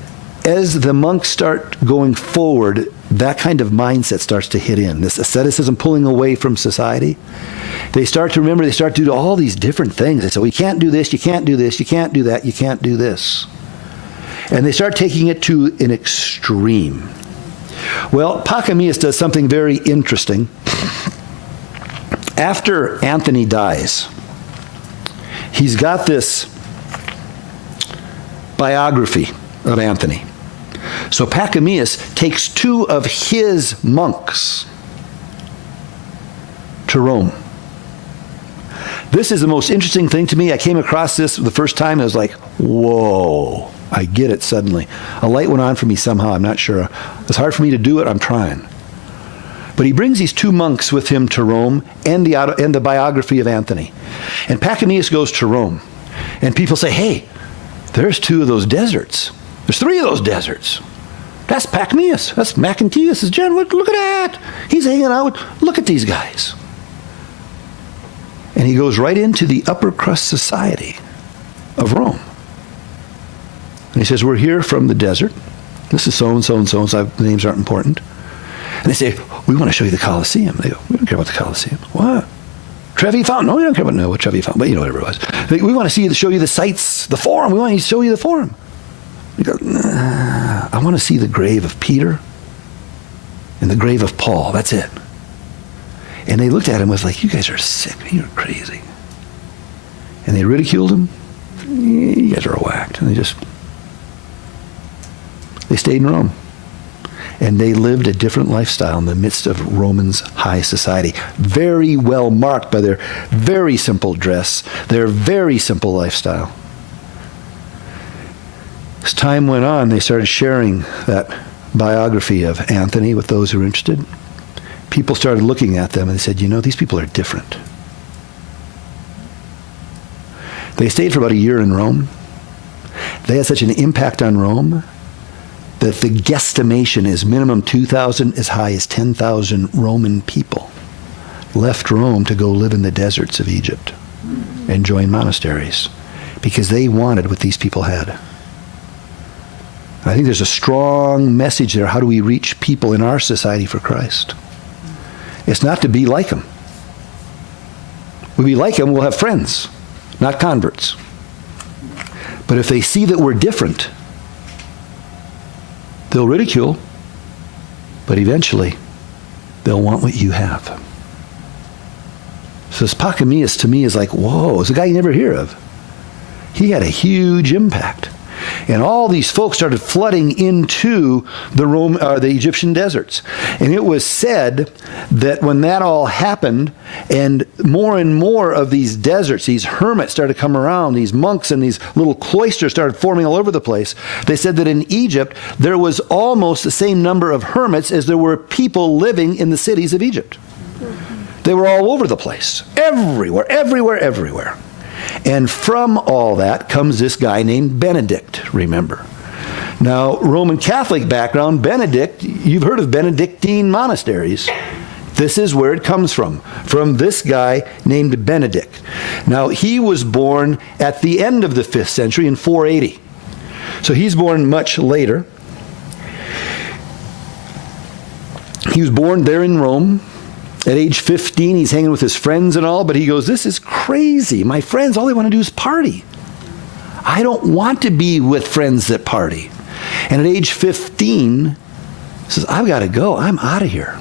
as the monks start going forward, that kind of mindset starts to hit in. This asceticism pulling away from society. They start to remember, they start to do all these different things. They say, well, you can't do this, you can't do this, you can't do that, you can't do this. And they start taking it to an extreme. Well, Pachomius does something very interesting. After Anthony dies, he's got this biography of Anthony. So Pachomius takes two of his monks to Rome. This is the most interesting thing to me. I came across this the first time and I was like, whoa, I get it suddenly. A light went on for me somehow, I'm not sure. It's hard for me to do it, I'm trying. But he brings these two monks with him to Rome and the biography of Anthony. And Pachomius goes to Rome. And people say, hey, there's two of those deserts. There's three of those deserts. That's Pachomius. That's Maxentius' general. Look at that. He's hanging out. Look at these guys. And he goes right into the upper crust society of Rome. And he says, we're here from the desert. This is so-and-so and so-and-so. The names aren't important. And they say, we want to show you the Colosseum. They go, we don't care about the Colosseum. What? Trevi Fountain? No, we don't care about what Trevi Fountain, but you know, whatever it was. We want to show you the sights, the Forum. We want to show you the Forum. You go, nah, I want to see the grave of Peter and the grave of Paul. That's it. And they looked at him with like, you guys are sick. You're crazy. And they ridiculed him. You guys are whacked. And they stayed in Rome. And they lived a different lifestyle in the midst of Romans' high society. Very well marked by their very simple dress, their very simple lifestyle. As time went on, they started sharing that biography of Anthony with those who were interested. People started looking at them and they said, you know, these people are different. They stayed for about a year in Rome. They had such an impact on Rome that the guesstimation is minimum 2,000, as high as 10,000 Roman people left Rome to go live in the deserts of Egypt and join monasteries because they wanted what these people had. I think there's a strong message there. How do we reach people in our society for Christ? It's not to be like them. When we like them, we'll have friends, not converts. But if they see that we're different, they'll ridicule, but eventually they'll want what you have. So this Pachomius to me is like, whoa, it's a guy you never hear of. He had a huge impact. And all these folks started flooding into the Egyptian deserts. And it was said that when that all happened, and more of these deserts, these hermits started to come around, these monks and these little cloisters started forming all over the place. They said that in Egypt, there was almost the same number of hermits as there were people living in the cities of Egypt. They were all over the place, everywhere. And from all that comes this guy named Benedict, remember. Now, Roman Catholic background, Benedict, you've heard of Benedictine monasteries. This is where it comes from this guy named Benedict. Now, he was born at the end of the 5th century in 480. So he's born much later. He was born there in Rome. At age 15, he's hanging with his friends and all, but he goes, this is crazy. My friends, all they want to do is party. I don't want to be with friends that party. And at age 15, he says, I've got to go. I'm out of here.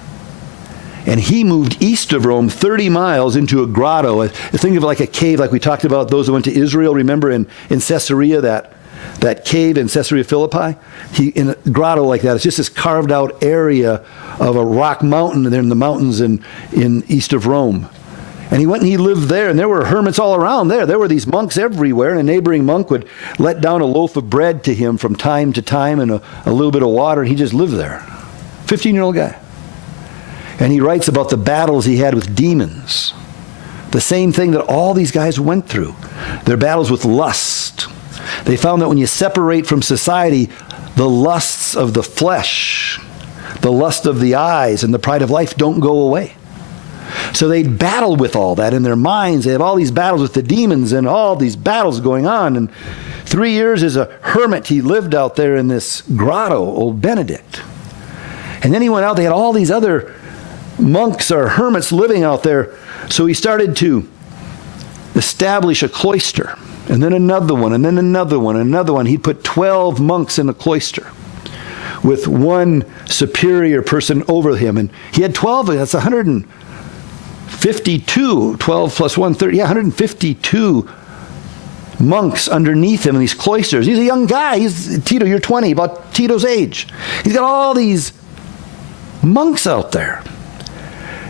And he moved east of Rome 30 miles into a grotto. Think of it like a cave, like we talked about those that went to Israel. Remember in Caesarea, that cave in Caesarea Philippi? In a grotto like that, it's just this carved out area of a rock mountain, and they're in the mountains in east of Rome. And he went and he lived there, and there were hermits all around there. There were these monks everywhere, and a neighboring monk would let down a loaf of bread to him from time to time and a little bit of water, and he just lived there. 15-year-old guy. And he writes about the battles he had with demons. The same thing that all these guys went through. Their battles with lust. They found that when you separate from society, the lusts of the flesh, the lust of the eyes, and the pride of life don't go away. So they'd battle with all that in their minds. They have all these battles with the demons and all these battles going on. And 3 years as a hermit, he lived out there in this grotto, old Benedict. And then he went out, they had all these other monks or hermits living out there. So he started to establish a cloister. And then another one, and then another one, and another one. He'd put 12 monks in a cloister with one superior person over him. And he had 12, that's 152, 12 plus 1, 30, 152 monks underneath him in these cloisters. He's a young guy. He's Tito, you're 20, about Tito's age. He's got all these monks out there.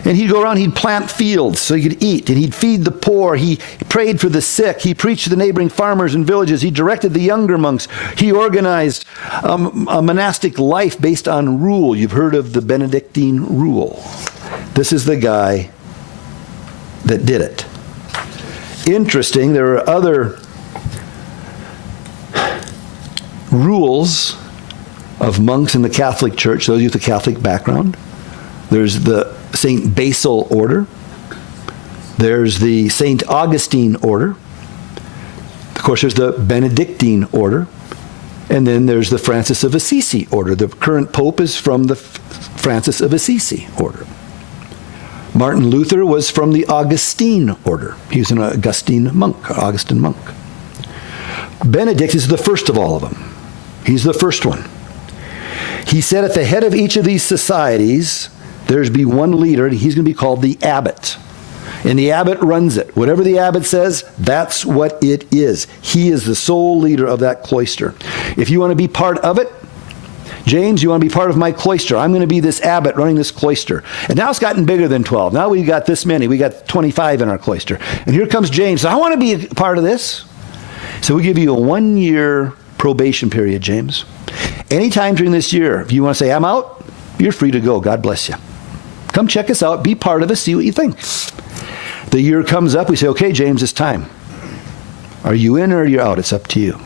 And he'd go around, he'd plant fields so he could eat, and he'd feed the poor. He prayed for the sick. He preached to the neighboring farmers and villages. He directed the younger monks. He organized a monastic life based on rule. You've heard of the Benedictine rule. This is the guy that did it. Interesting, there are other rules of monks in the Catholic Church, those with a Catholic background. There's the St. Basil order. There's the St. Augustine order. Of course, there's the Benedictine order. And then there's the Francis of Assisi order. The current pope is from the Francis of Assisi order. Martin Luther was from the Augustine order. He was an Augustine monk. Benedict is the first of all of them. He's the first one. He said at the head of each of these societies, there's be one leader, and he's going to be called the abbot. And the abbot runs it. Whatever the abbot says, that's what it is. He is the sole leader of that cloister. If you want to be part of it, James, you want to be part of my cloister. I'm going to be this abbot running this cloister. And now it's gotten bigger than 12. Now we've got this many. We got 25 in our cloister. And here comes James. I want to be a part of this. So we give you a 1-year probation period, James. Anytime during this year, if you want to say, I'm out, you're free to go. God bless you. Come check us out. Be part of us. See what you think. The year comes up. We say, okay, James, it's time. Are you in or are you out? It's up to you.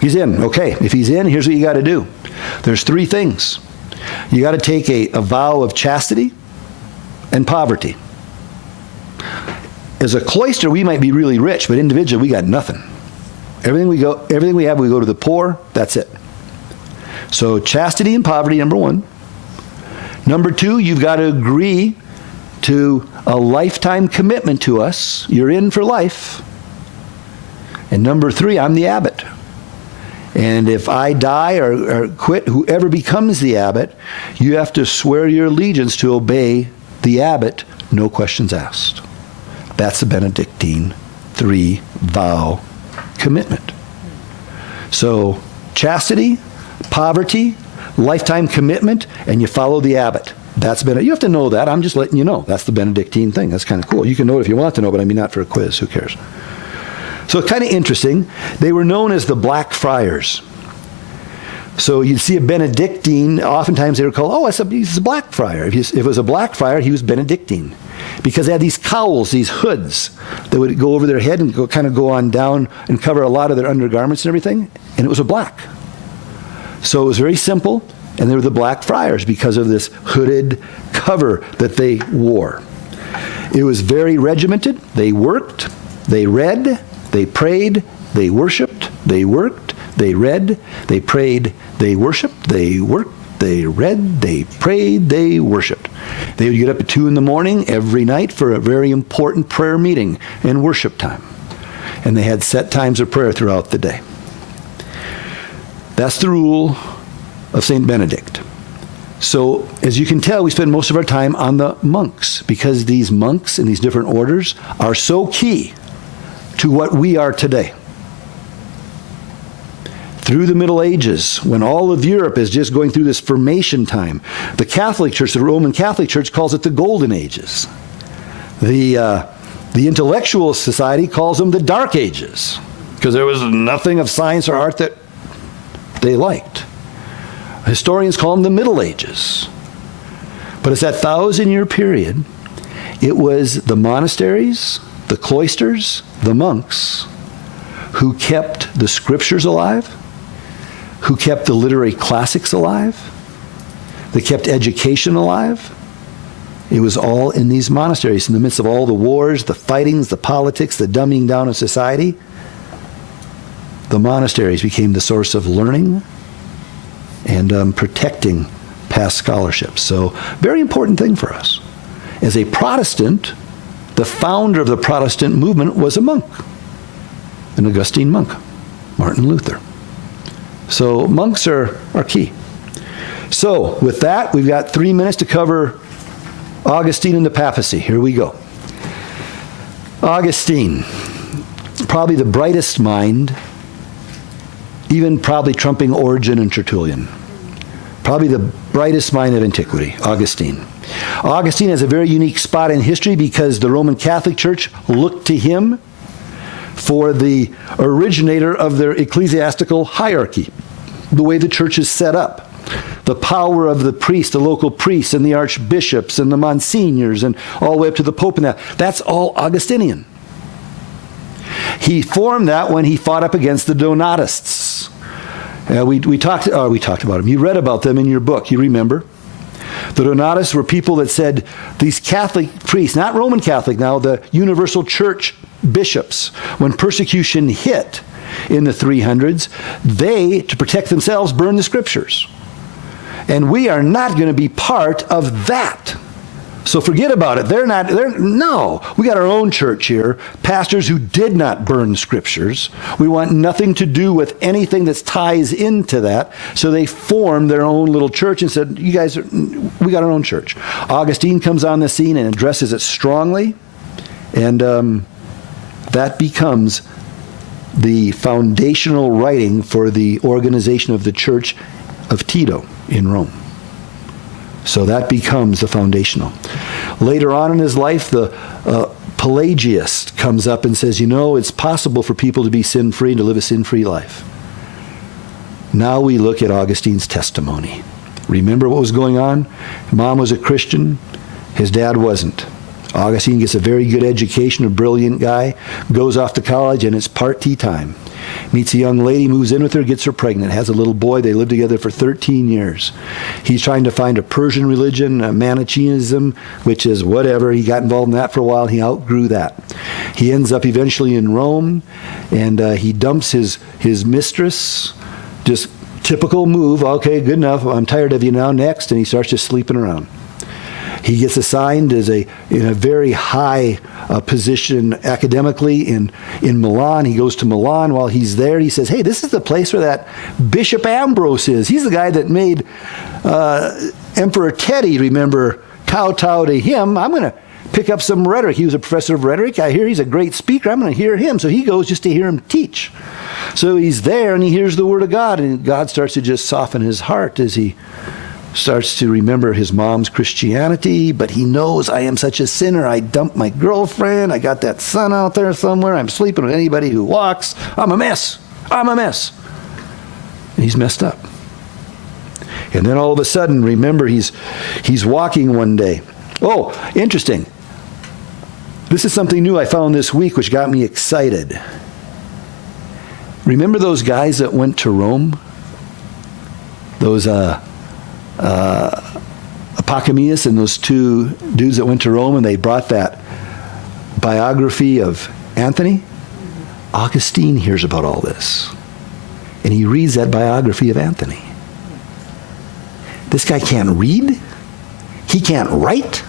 He's in. Okay. If he's in, here's what you got to do. There's 3 things. You got to take a vow of chastity and poverty. As a cloister, we might be really rich, but individually, we got nothing. Everything we have, we go to the poor. That's it. So chastity and poverty, number 1. Number 2, you've got to agree to a lifetime commitment to us. You're in for life. And number 3, I'm the abbot. And if I die or quit, whoever becomes the abbot, you have to swear your allegiance to obey the abbot, no questions asked. That's the Benedictine 3 vow commitment. So chastity, poverty, lifetime commitment, and you follow the abbot. That's you have to know that. I'm just letting you know. That's the Benedictine thing. That's kind of cool. You can know it if you want to know, but I mean not for a quiz. Who cares? So kind of interesting. They were known as the Black Friars. So you'd see a Benedictine, oftentimes they were called, he's a Black Friar. If it was a Black Friar, he was Benedictine. Because they had these cowls, these hoods, that would go over their head and kind of go on down and cover a lot of their undergarments and everything, and it was a black. So it was very simple, and they were the Black Friars because of this hooded cover that they wore. It was very regimented. They worked, they read, they prayed, they worshiped, they worked, they read, they prayed, they worshiped, they worked, they read, they prayed, they worshiped. They would get up at 2 in the morning every night for a very important prayer meeting and worship time. And they had set times of prayer throughout the day. That's the rule of St. Benedict. So, as you can tell, we spend most of our time on the monks because these monks in these different orders are so key to what we are today. Through the Middle Ages, when all of Europe is just going through this formation time, the Catholic Church, the Roman Catholic Church, calls it the Golden Ages. The intellectual society calls them the Dark Ages because there was nothing of science or art that they liked. Historians call them the Middle Ages. But it's that 1,000-year period. It was the monasteries, the cloisters, the monks who kept the scriptures alive, who kept the literary classics alive, they kept education alive. It was all in these monasteries, in the midst of all the wars, the fightings, the politics, the dumbing down of society. The monasteries became the source of learning and protecting past scholarships. So, very important thing for us. As a Protestant, the founder of the Protestant movement was a monk, an Augustine monk, Martin Luther. So monks are key. So with that, we've got 3 minutes to cover Augustine and the papacy. Here we go. Augustine, probably the brightest mind, even probably trumping Origen and Tertullian. Probably the brightest mind of antiquity, Augustine. Augustine has a very unique spot in history because the Roman Catholic Church looked to him for the originator of their ecclesiastical hierarchy, the way the church is set up. The power of the priest, the local priests, and the archbishops, and the monsignors, and all the way up to the Pope and that. That's all Augustinian. He formed that when he fought up against the Donatists. We talked about them. You read about them in your book. You remember? The Donatists were people that said these Catholic priests, not Roman Catholic now, the universal church bishops, when persecution hit in the 300s, they, to protect themselves, burned the scriptures. And we are not going to be part of that. So forget about it. No. We got our own church here, pastors who did not burn scriptures. We want nothing to do with anything that ties into that. So they formed their own little church and said, we got our own church. Augustine comes on the scene and addresses it strongly. And that becomes the foundational writing for the organization of the Church of Tito in Rome. So that becomes the foundational. Later on in his life, the Pelagius comes up and says, it's possible for people to be sin-free and to live a sin-free life. Now we look at Augustine's testimony. Remember what was going on? Mom was a Christian. His dad wasn't. Augustine gets a very good education, a brilliant guy, goes off to college, and it's party time. Meets a young lady, moves in with her, gets her pregnant, has a little boy. They live together for 13 years. He's trying to find a Persian religion, Manichaeism, which is whatever. He got involved in that for a while. He outgrew that. He ends up eventually in Rome, and he dumps his mistress. Just typical move. Okay, good enough. I'm tired of you now. Next. And he starts just sleeping around. He gets assigned in a very high position academically in Milan. He goes to Milan. While he's there, he says, hey, this is the place where that Bishop Ambrose is. He's the guy that made Emperor Teddy, remember, kowtow to him. I'm going to pick up some rhetoric. He was a professor of rhetoric. I hear he's a great speaker. I'm going to hear him. So he goes just to hear him teach. So he's there and he hears the word of God, and God starts to just soften his heart as he starts to remember his mom's Christianity, but he knows, I am such a sinner. I dumped my girlfriend. I got that son out there somewhere. I'm sleeping with anybody who walks. I'm a mess. I'm a mess. And he's messed up. And then all of a sudden, remember, he's walking one day. Oh, interesting. This is something new I found this week, which got me excited. Remember those guys that went to Rome? Those Apocamius and those two dudes that went to Rome, and they brought that biography of Anthony? Augustine hears about all this. And he reads that biography of Anthony. This guy can't read. He can't write.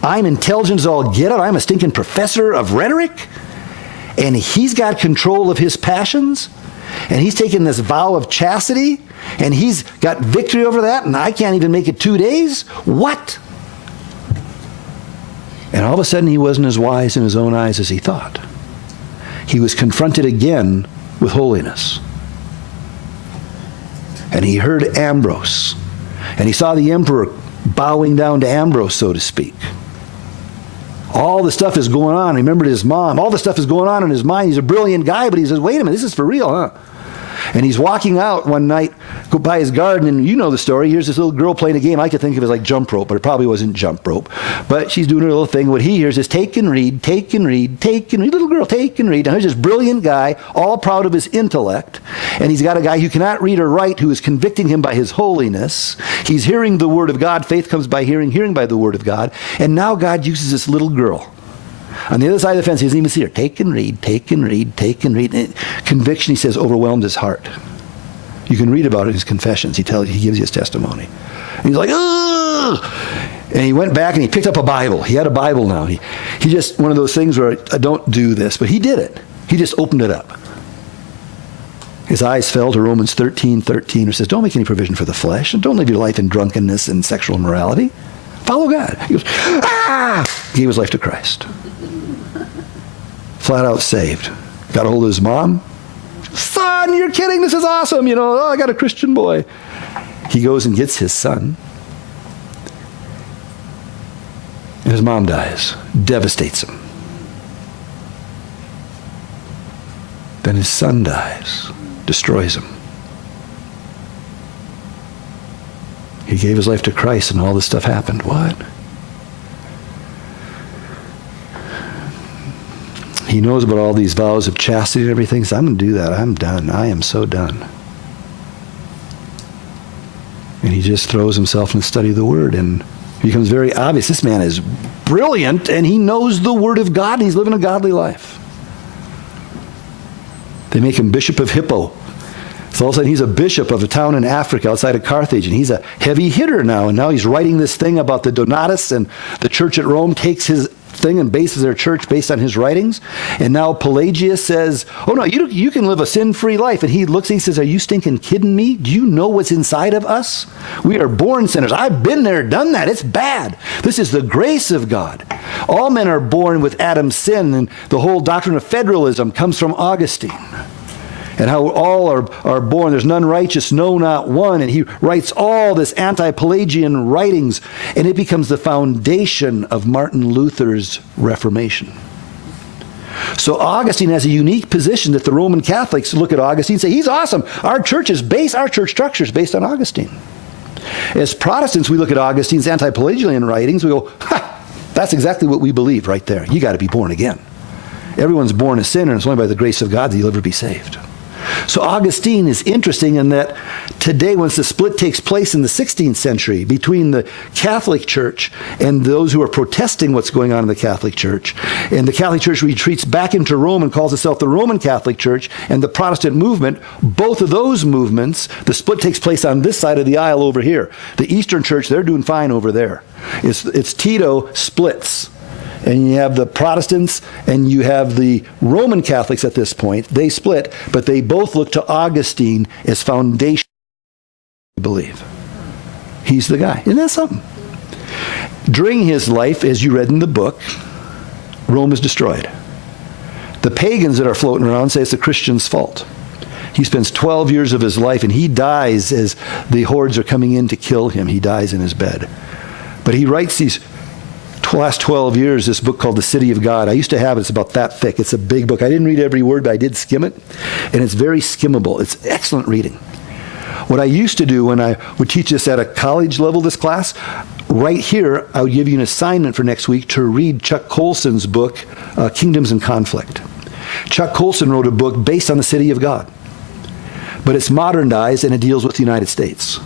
I'm intelligent as all get out. I'm a stinking professor of rhetoric. And he's got control of his passions. And he's taken this vow of chastity. And he's got victory over that. And I can't even make it 2 days. What? And all of a sudden he wasn't as wise in his own eyes as he thought. He was confronted again with holiness. And he heard Ambrose. And he saw the emperor bowing down to Ambrose, so to speak. All the stuff is going on. Remembered his mom. All the stuff is going on in his mind. He's a brilliant guy, but he says, wait a minute, this is for real, huh? And he's walking out one night, go by his garden, and you know the story. Here's this little girl playing a game I could think of as like jump rope, but it probably wasn't jump rope. But she's doing her little thing. What he hears is take and read, take and read, take and read. Little girl, take and read. Now here's this brilliant guy, all proud of his intellect. And he's got a guy who cannot read or write who is convicting him by his holiness. He's hearing the word of God. Faith comes by hearing, hearing by the word of God. And now God uses this little girl. On the other side of the fence, he doesn't even see her. Take and read, take and read, take and read. And conviction, he says, overwhelmed his heart. You can read about it in his confessions. He gives you his testimony. And he's like, ugh! And he went back and he picked up a Bible. He had a Bible now. He just, one of those things where I don't do this, but he did it. He just opened it up. His eyes fell to Romans 13:13, which says, don't make any provision for the flesh, and don't live your life in drunkenness and sexual immorality. Follow God. He goes, ah! He gave his life to Christ. Flat out saved. Got a hold of his mom. Son, you're kidding. This is awesome. You know, oh, I got a Christian boy. He goes and gets his son. And his mom dies. Devastates him. Then his son dies. Destroys him. He gave his life to Christ and all this stuff happened. What? He knows about all these vows of chastity and everything. So I'm going to do that. I'm done. I am so done. And he just throws himself in the study of the Word, and it becomes very obvious. This man is brilliant, and he knows the Word of God, and he's living a godly life. They make him Bishop of Hippo. So all of a sudden he's a bishop of a town in Africa outside of Carthage, and he's a heavy hitter now. And now he's writing this thing about the Donatists, and the church at Rome takes his thing and bases their church based on his writings. And now Pelagius says, oh no, you can live a sin-free life. And he looks and he says, are you stinking kidding me? Do you know what's inside of us? We are born sinners. I've been there, done that. It's bad. This is the grace of God. All men are born with Adam's sin, and the whole doctrine of federalism comes from Augustine. And how all are born. There's none righteous, no, not one. And he writes all this anti-Pelagian writings, and it becomes the foundation of Martin Luther's Reformation. So Augustine has a unique position that the Roman Catholics look at Augustine and say, he's awesome. Our church structure is based on Augustine. As Protestants, we look at Augustine's anti-Pelagian writings, we go, ha, that's exactly what we believe right there. You got to be born again. Everyone's born a sinner, and it's only by the grace of God that you'll ever be saved. So Augustine is interesting in that today, once the split takes place in the 16th century between the Catholic Church and those who are protesting what's going on in the Catholic Church, and the Catholic Church retreats back into Rome and calls itself the Roman Catholic Church, and the Protestant movement, both of those movements, the split takes place on this side of the aisle over here. The Eastern Church, they're doing fine over there. It's Tito splits. and you have the Protestants, and you have the Roman Catholics at this point. They split, but they both look to Augustine as foundation, I believe. He's the guy. Isn't that something? During his life, as you read in the book, Rome is destroyed. The pagans that are floating around say it's the Christians' fault. He spends 12 years of his life, and he dies as the hordes are coming in to kill him. He dies in his bed. But he writes these last 12 years, this book called The City of God. I used to have it. It's about that thick. It's a big book. I didn't read every word, but I did skim it. And it's very skimmable. It's excellent reading. What I used to do when I would teach this at a college level, this class, right here, I would give you an assignment for next week to read Chuck Colson's book, Kingdoms in Conflict. Chuck Colson wrote a book based on the City of God. But it's modernized, and it deals with the United States.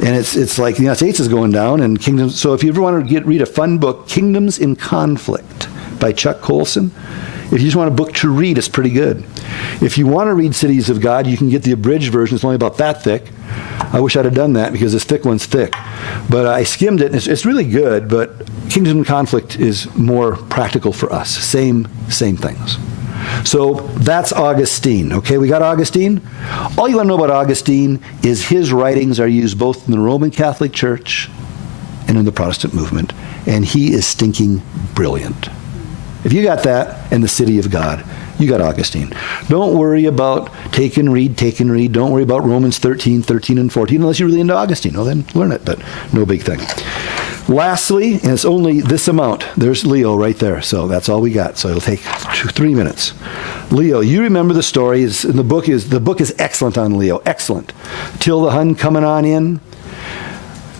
And it's like the United States is going down, and kingdoms. So if you ever want to read a fun book, Kingdoms in Conflict by Chuck Colson, if you just want a book to read, it's pretty good. If you want to read Cities of God, you can get the abridged version. It's only about that thick. I wish I'd have done that because this thick one's thick. But I skimmed it, and it's really good, but Kingdoms in Conflict is more practical for us. Same things. So that's Augustine. Okay, we got Augustine. All you want to know about Augustine is his writings are used both in the Roman Catholic Church and in the Protestant movement, and he is stinking brilliant. If you got that and the City of God, you got Augustine. Don't worry about take and read. Don't worry about Romans 13 and 14, unless you're really into Augustine. Well, then learn it, but no big thing. Lastly, and it's only this amount, there's Leo right there, so that's all we got. So it'll take 3 minutes. Leo, you remember the story. The book is excellent on Leo, excellent. Attila Hun coming on in.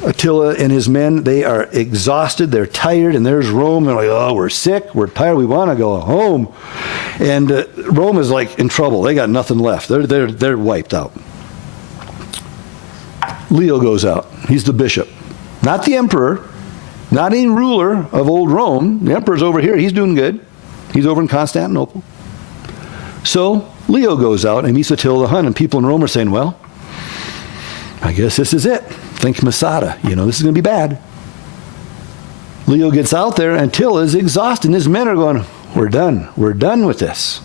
Attila and his men, they are exhausted, they're tired, and there's Rome. They're like, oh, we're sick, we're tired, we want to go home. And Rome is like in trouble. They got nothing left. They're wiped out. Leo goes out. He's the bishop, not the emperor, not any ruler of old Rome. The emperor's over here. He's doing good. He's over in Constantinople. So Leo goes out and meets Attila the Hun, and people in Rome are saying, well, I guess this is it. Think Masada. This is going to be bad. Leo gets out there, and Attila is exhausted, and his men are going, we're done. We're done with this.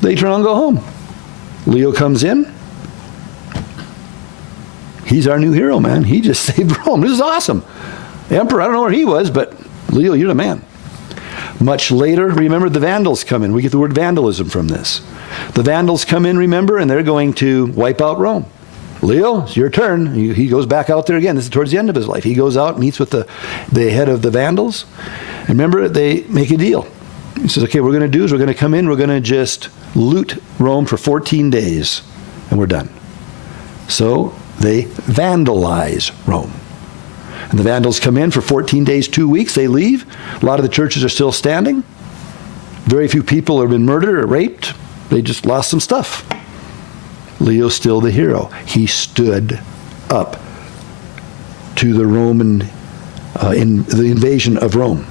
They turn around and go home. Leo comes in. He's our new hero, man. He just saved Rome. This is awesome. The emperor, I don't know where he was, but Leo, you're the man. Much later, remember, the Vandals come in. We get the word vandalism from this. The Vandals come in, remember, and they're going to wipe out Rome. Leo, it's your turn. He goes back out there again. This is towards the end of his life. He goes out, meets with the head of the Vandals. And remember, they make a deal. He says, okay, what we're going to do is we're going to come in, we're going to just loot Rome for 14 days, and we're done. So they vandalize Rome. And the Vandals come in for 14 days, 2 weeks. They leave. A lot of the churches are still standing. Very few people have been murdered or raped. They just lost some stuff. Leo's still the hero. He stood up to the Roman, in the invasion of Rome.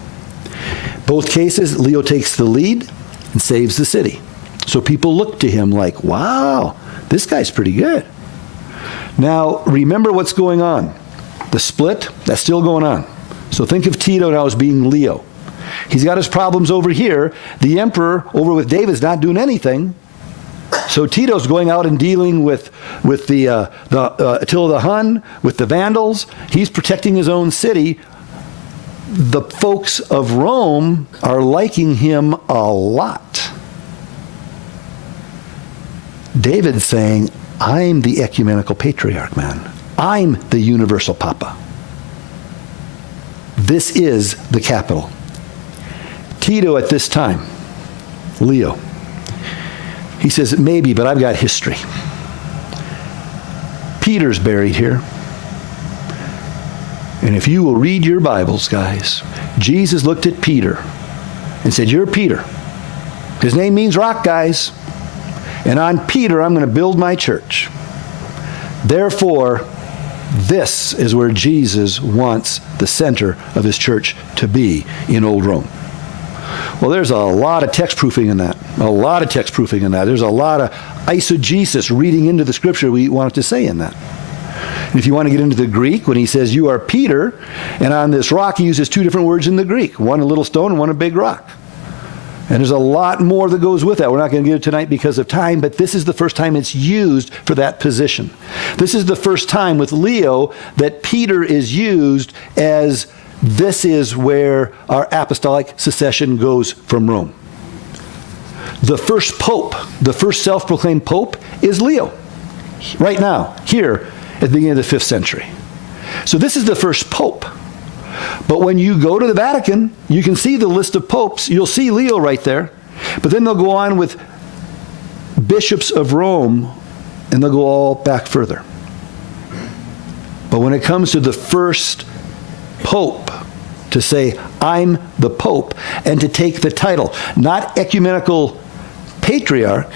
Both cases, Leo takes the lead and saves the city. So people look to him like, wow, this guy's pretty good. Now, remember what's going on. The split, that's still going on. So think of Tito now as being Leo. He's got his problems over here. The emperor over with David's not doing anything. So Tito's going out and dealing with the Attila the Hun, with the Vandals. He's protecting his own city. The folks of Rome are liking him a lot. David's saying, I'm the ecumenical patriarch, man. I'm the universal papa. This is the capital. Tito at this time, Leo, he says, maybe, but I've got history. Peter's buried here. And if you will read your Bibles, guys, Jesus looked at Peter and said, you're Peter. His name means rock, guys. And on Peter, I'm going to build my church. Therefore, this is where Jesus wants the center of his church to be in old Rome. Well, there's a lot of text proofing in that. A lot of text proofing in that. There's a lot of eisegesis, reading into the scripture we want it to say in that. And if you want to get into the Greek, when he says, you are Peter, and on this rock, he uses two different words in the Greek, one a little stone and one a big rock. And there's a lot more that goes with that. We're not going to get it tonight because of time, but this is the first time it's used for that position. This is the first time with Leo that Peter is used as this is where our apostolic succession goes from Rome. The first pope, the first self-proclaimed pope is Leo, right now, here at the beginning of the 5th century. So this is the first pope. But when you go to the Vatican, you can see the list of popes. You'll see Leo right there. But then they'll go on with bishops of Rome, and they'll go all back further. But when it comes to the first pope, to say, I'm the pope, and to take the title, not ecumenical patriarch,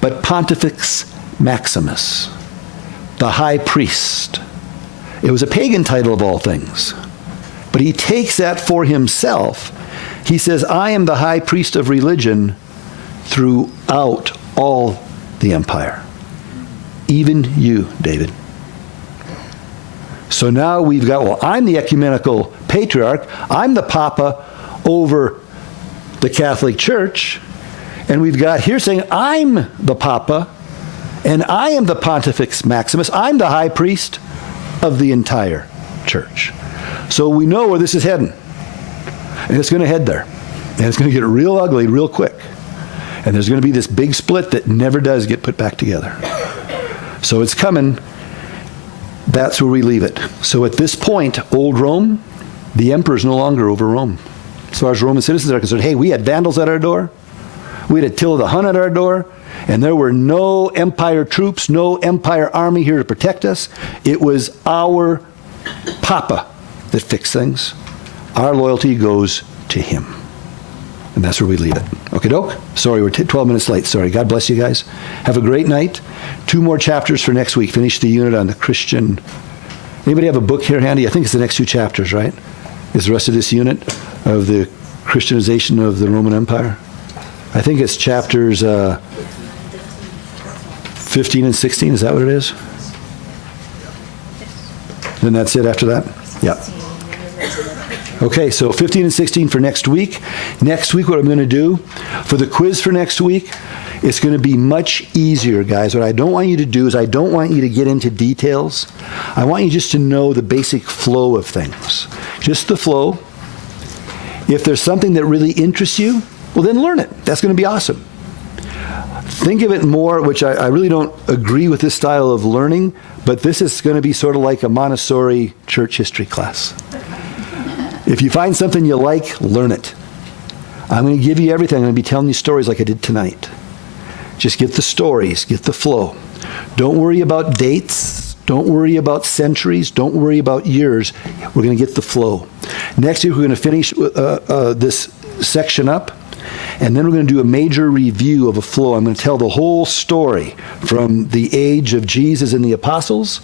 but Pontifex Maximus, the high priest. It was a pagan title of all things. But he takes that for himself. He says, I am the high priest of religion throughout all the empire. Even you, David. So now we've got, well, I'm the ecumenical patriarch. I'm the papa over the Catholic Church. And we've got here saying, I'm the papa, and I am the Pontifex Maximus. I'm the high priest of the entire church. So we know where this is heading. And it's going to head there. And it's going to get real ugly real quick. And there's going to be this big split that never does get put back together. So it's coming. That's where we leave it. So at this point, old Rome, the emperor is no longer over Rome. As far as Roman citizens are concerned, hey, we had vandals at our door. We had Attila the Hun at our door. And there were no empire troops, no empire army here to protect us. It was our papa that fixed things. Our loyalty goes to him. And that's where we leave it. Okay, doke? Sorry, we're 12 minutes late. Sorry. God bless you guys. Have a great night. 2 more chapters for next week. Finish the unit on the Christian. Anybody have a book here handy? I think it's the next 2 chapters, right? Is the rest of this unit of the Christianization of the Roman Empire? I think it's chapters 15 and 16. Is that what it is? Then that's it after that? Yeah. Okay, so 15 and 16 for next week. Next week, what I'm going to do for the quiz for next week, it's going to be much easier, guys. What I don't want you to do is I don't want you to get into details. I want you just to know the basic flow of things. Just the flow. If there's something that really interests you, well, then learn it. That's going to be awesome. Think of it more, which I really don't agree with this style of learning, but this is going to be sort of like a Montessori church history class. If you find something you like, learn it. I'm going to give you everything. I'm going to be telling you stories like I did tonight. Just get the stories, get the flow. Don't worry about dates. Don't worry about centuries. Don't worry about years. We're going to get the flow. Next week, we're going to finish this section up, and then we're going to do a major review of a flow. I'm going to tell the whole story from the age of Jesus and the apostles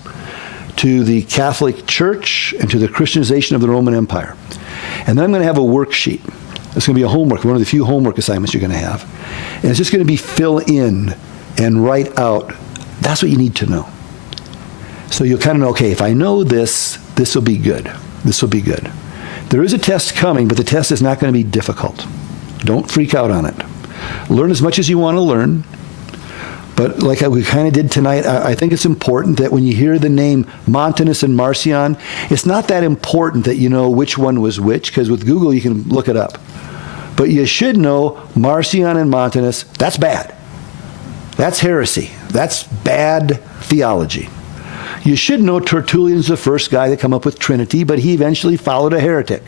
to the Catholic Church and to the Christianization of the Roman Empire. And then I'm going to have a worksheet. It's going to be a homework, one of the few homework assignments you're going to have. And it's just going to be fill in and write out. That's what you need to know. So you'll kind of know, okay, if I know this, this will be good. This will be good. There is a test coming, but the test is not going to be difficult. Don't freak out on it. Learn as much as you want to learn. But like we kind of did tonight, I think it's important that when you hear the name Montanus and Marcion, it's not that important that you know which one was which, because with Google you can look it up. But you should know Marcion and Montanus. That's bad. That's heresy. That's bad theology. You should know Tertullian's the first guy to come up with Trinity, but he eventually followed a heretic.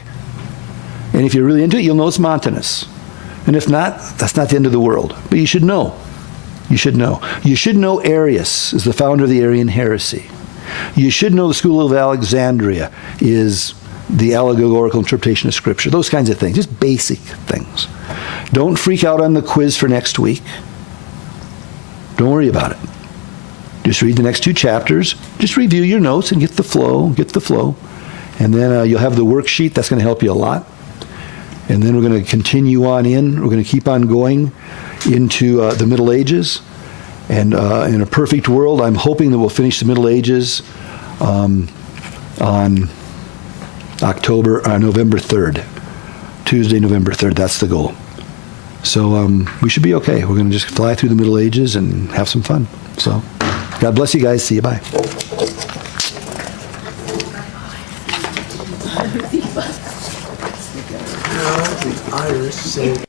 And if you're really into it, you'll know it's Montanus. And if not, that's not the end of the world. But you should know. You should know. You should know Arius is the founder of the Arian heresy. You should know the School of Alexandria is the allegorical interpretation of Scripture. Those kinds of things. Just basic things. Don't freak out on the quiz for next week. Don't worry about it. Just read the next 2 chapters. Just review your notes and get the flow. Get the flow. And then you'll have the worksheet. That's going to help you a lot. And then we're going to continue on in. We're going to keep on going into the Middle Ages. And in a perfect world, I'm hoping that we'll finish the Middle Ages on November 3rd. Tuesday, November 3rd. That's the goal. So we should be okay. We're going to just fly through the Middle Ages and have some fun. So God bless you guys. See you. Bye. The Irish say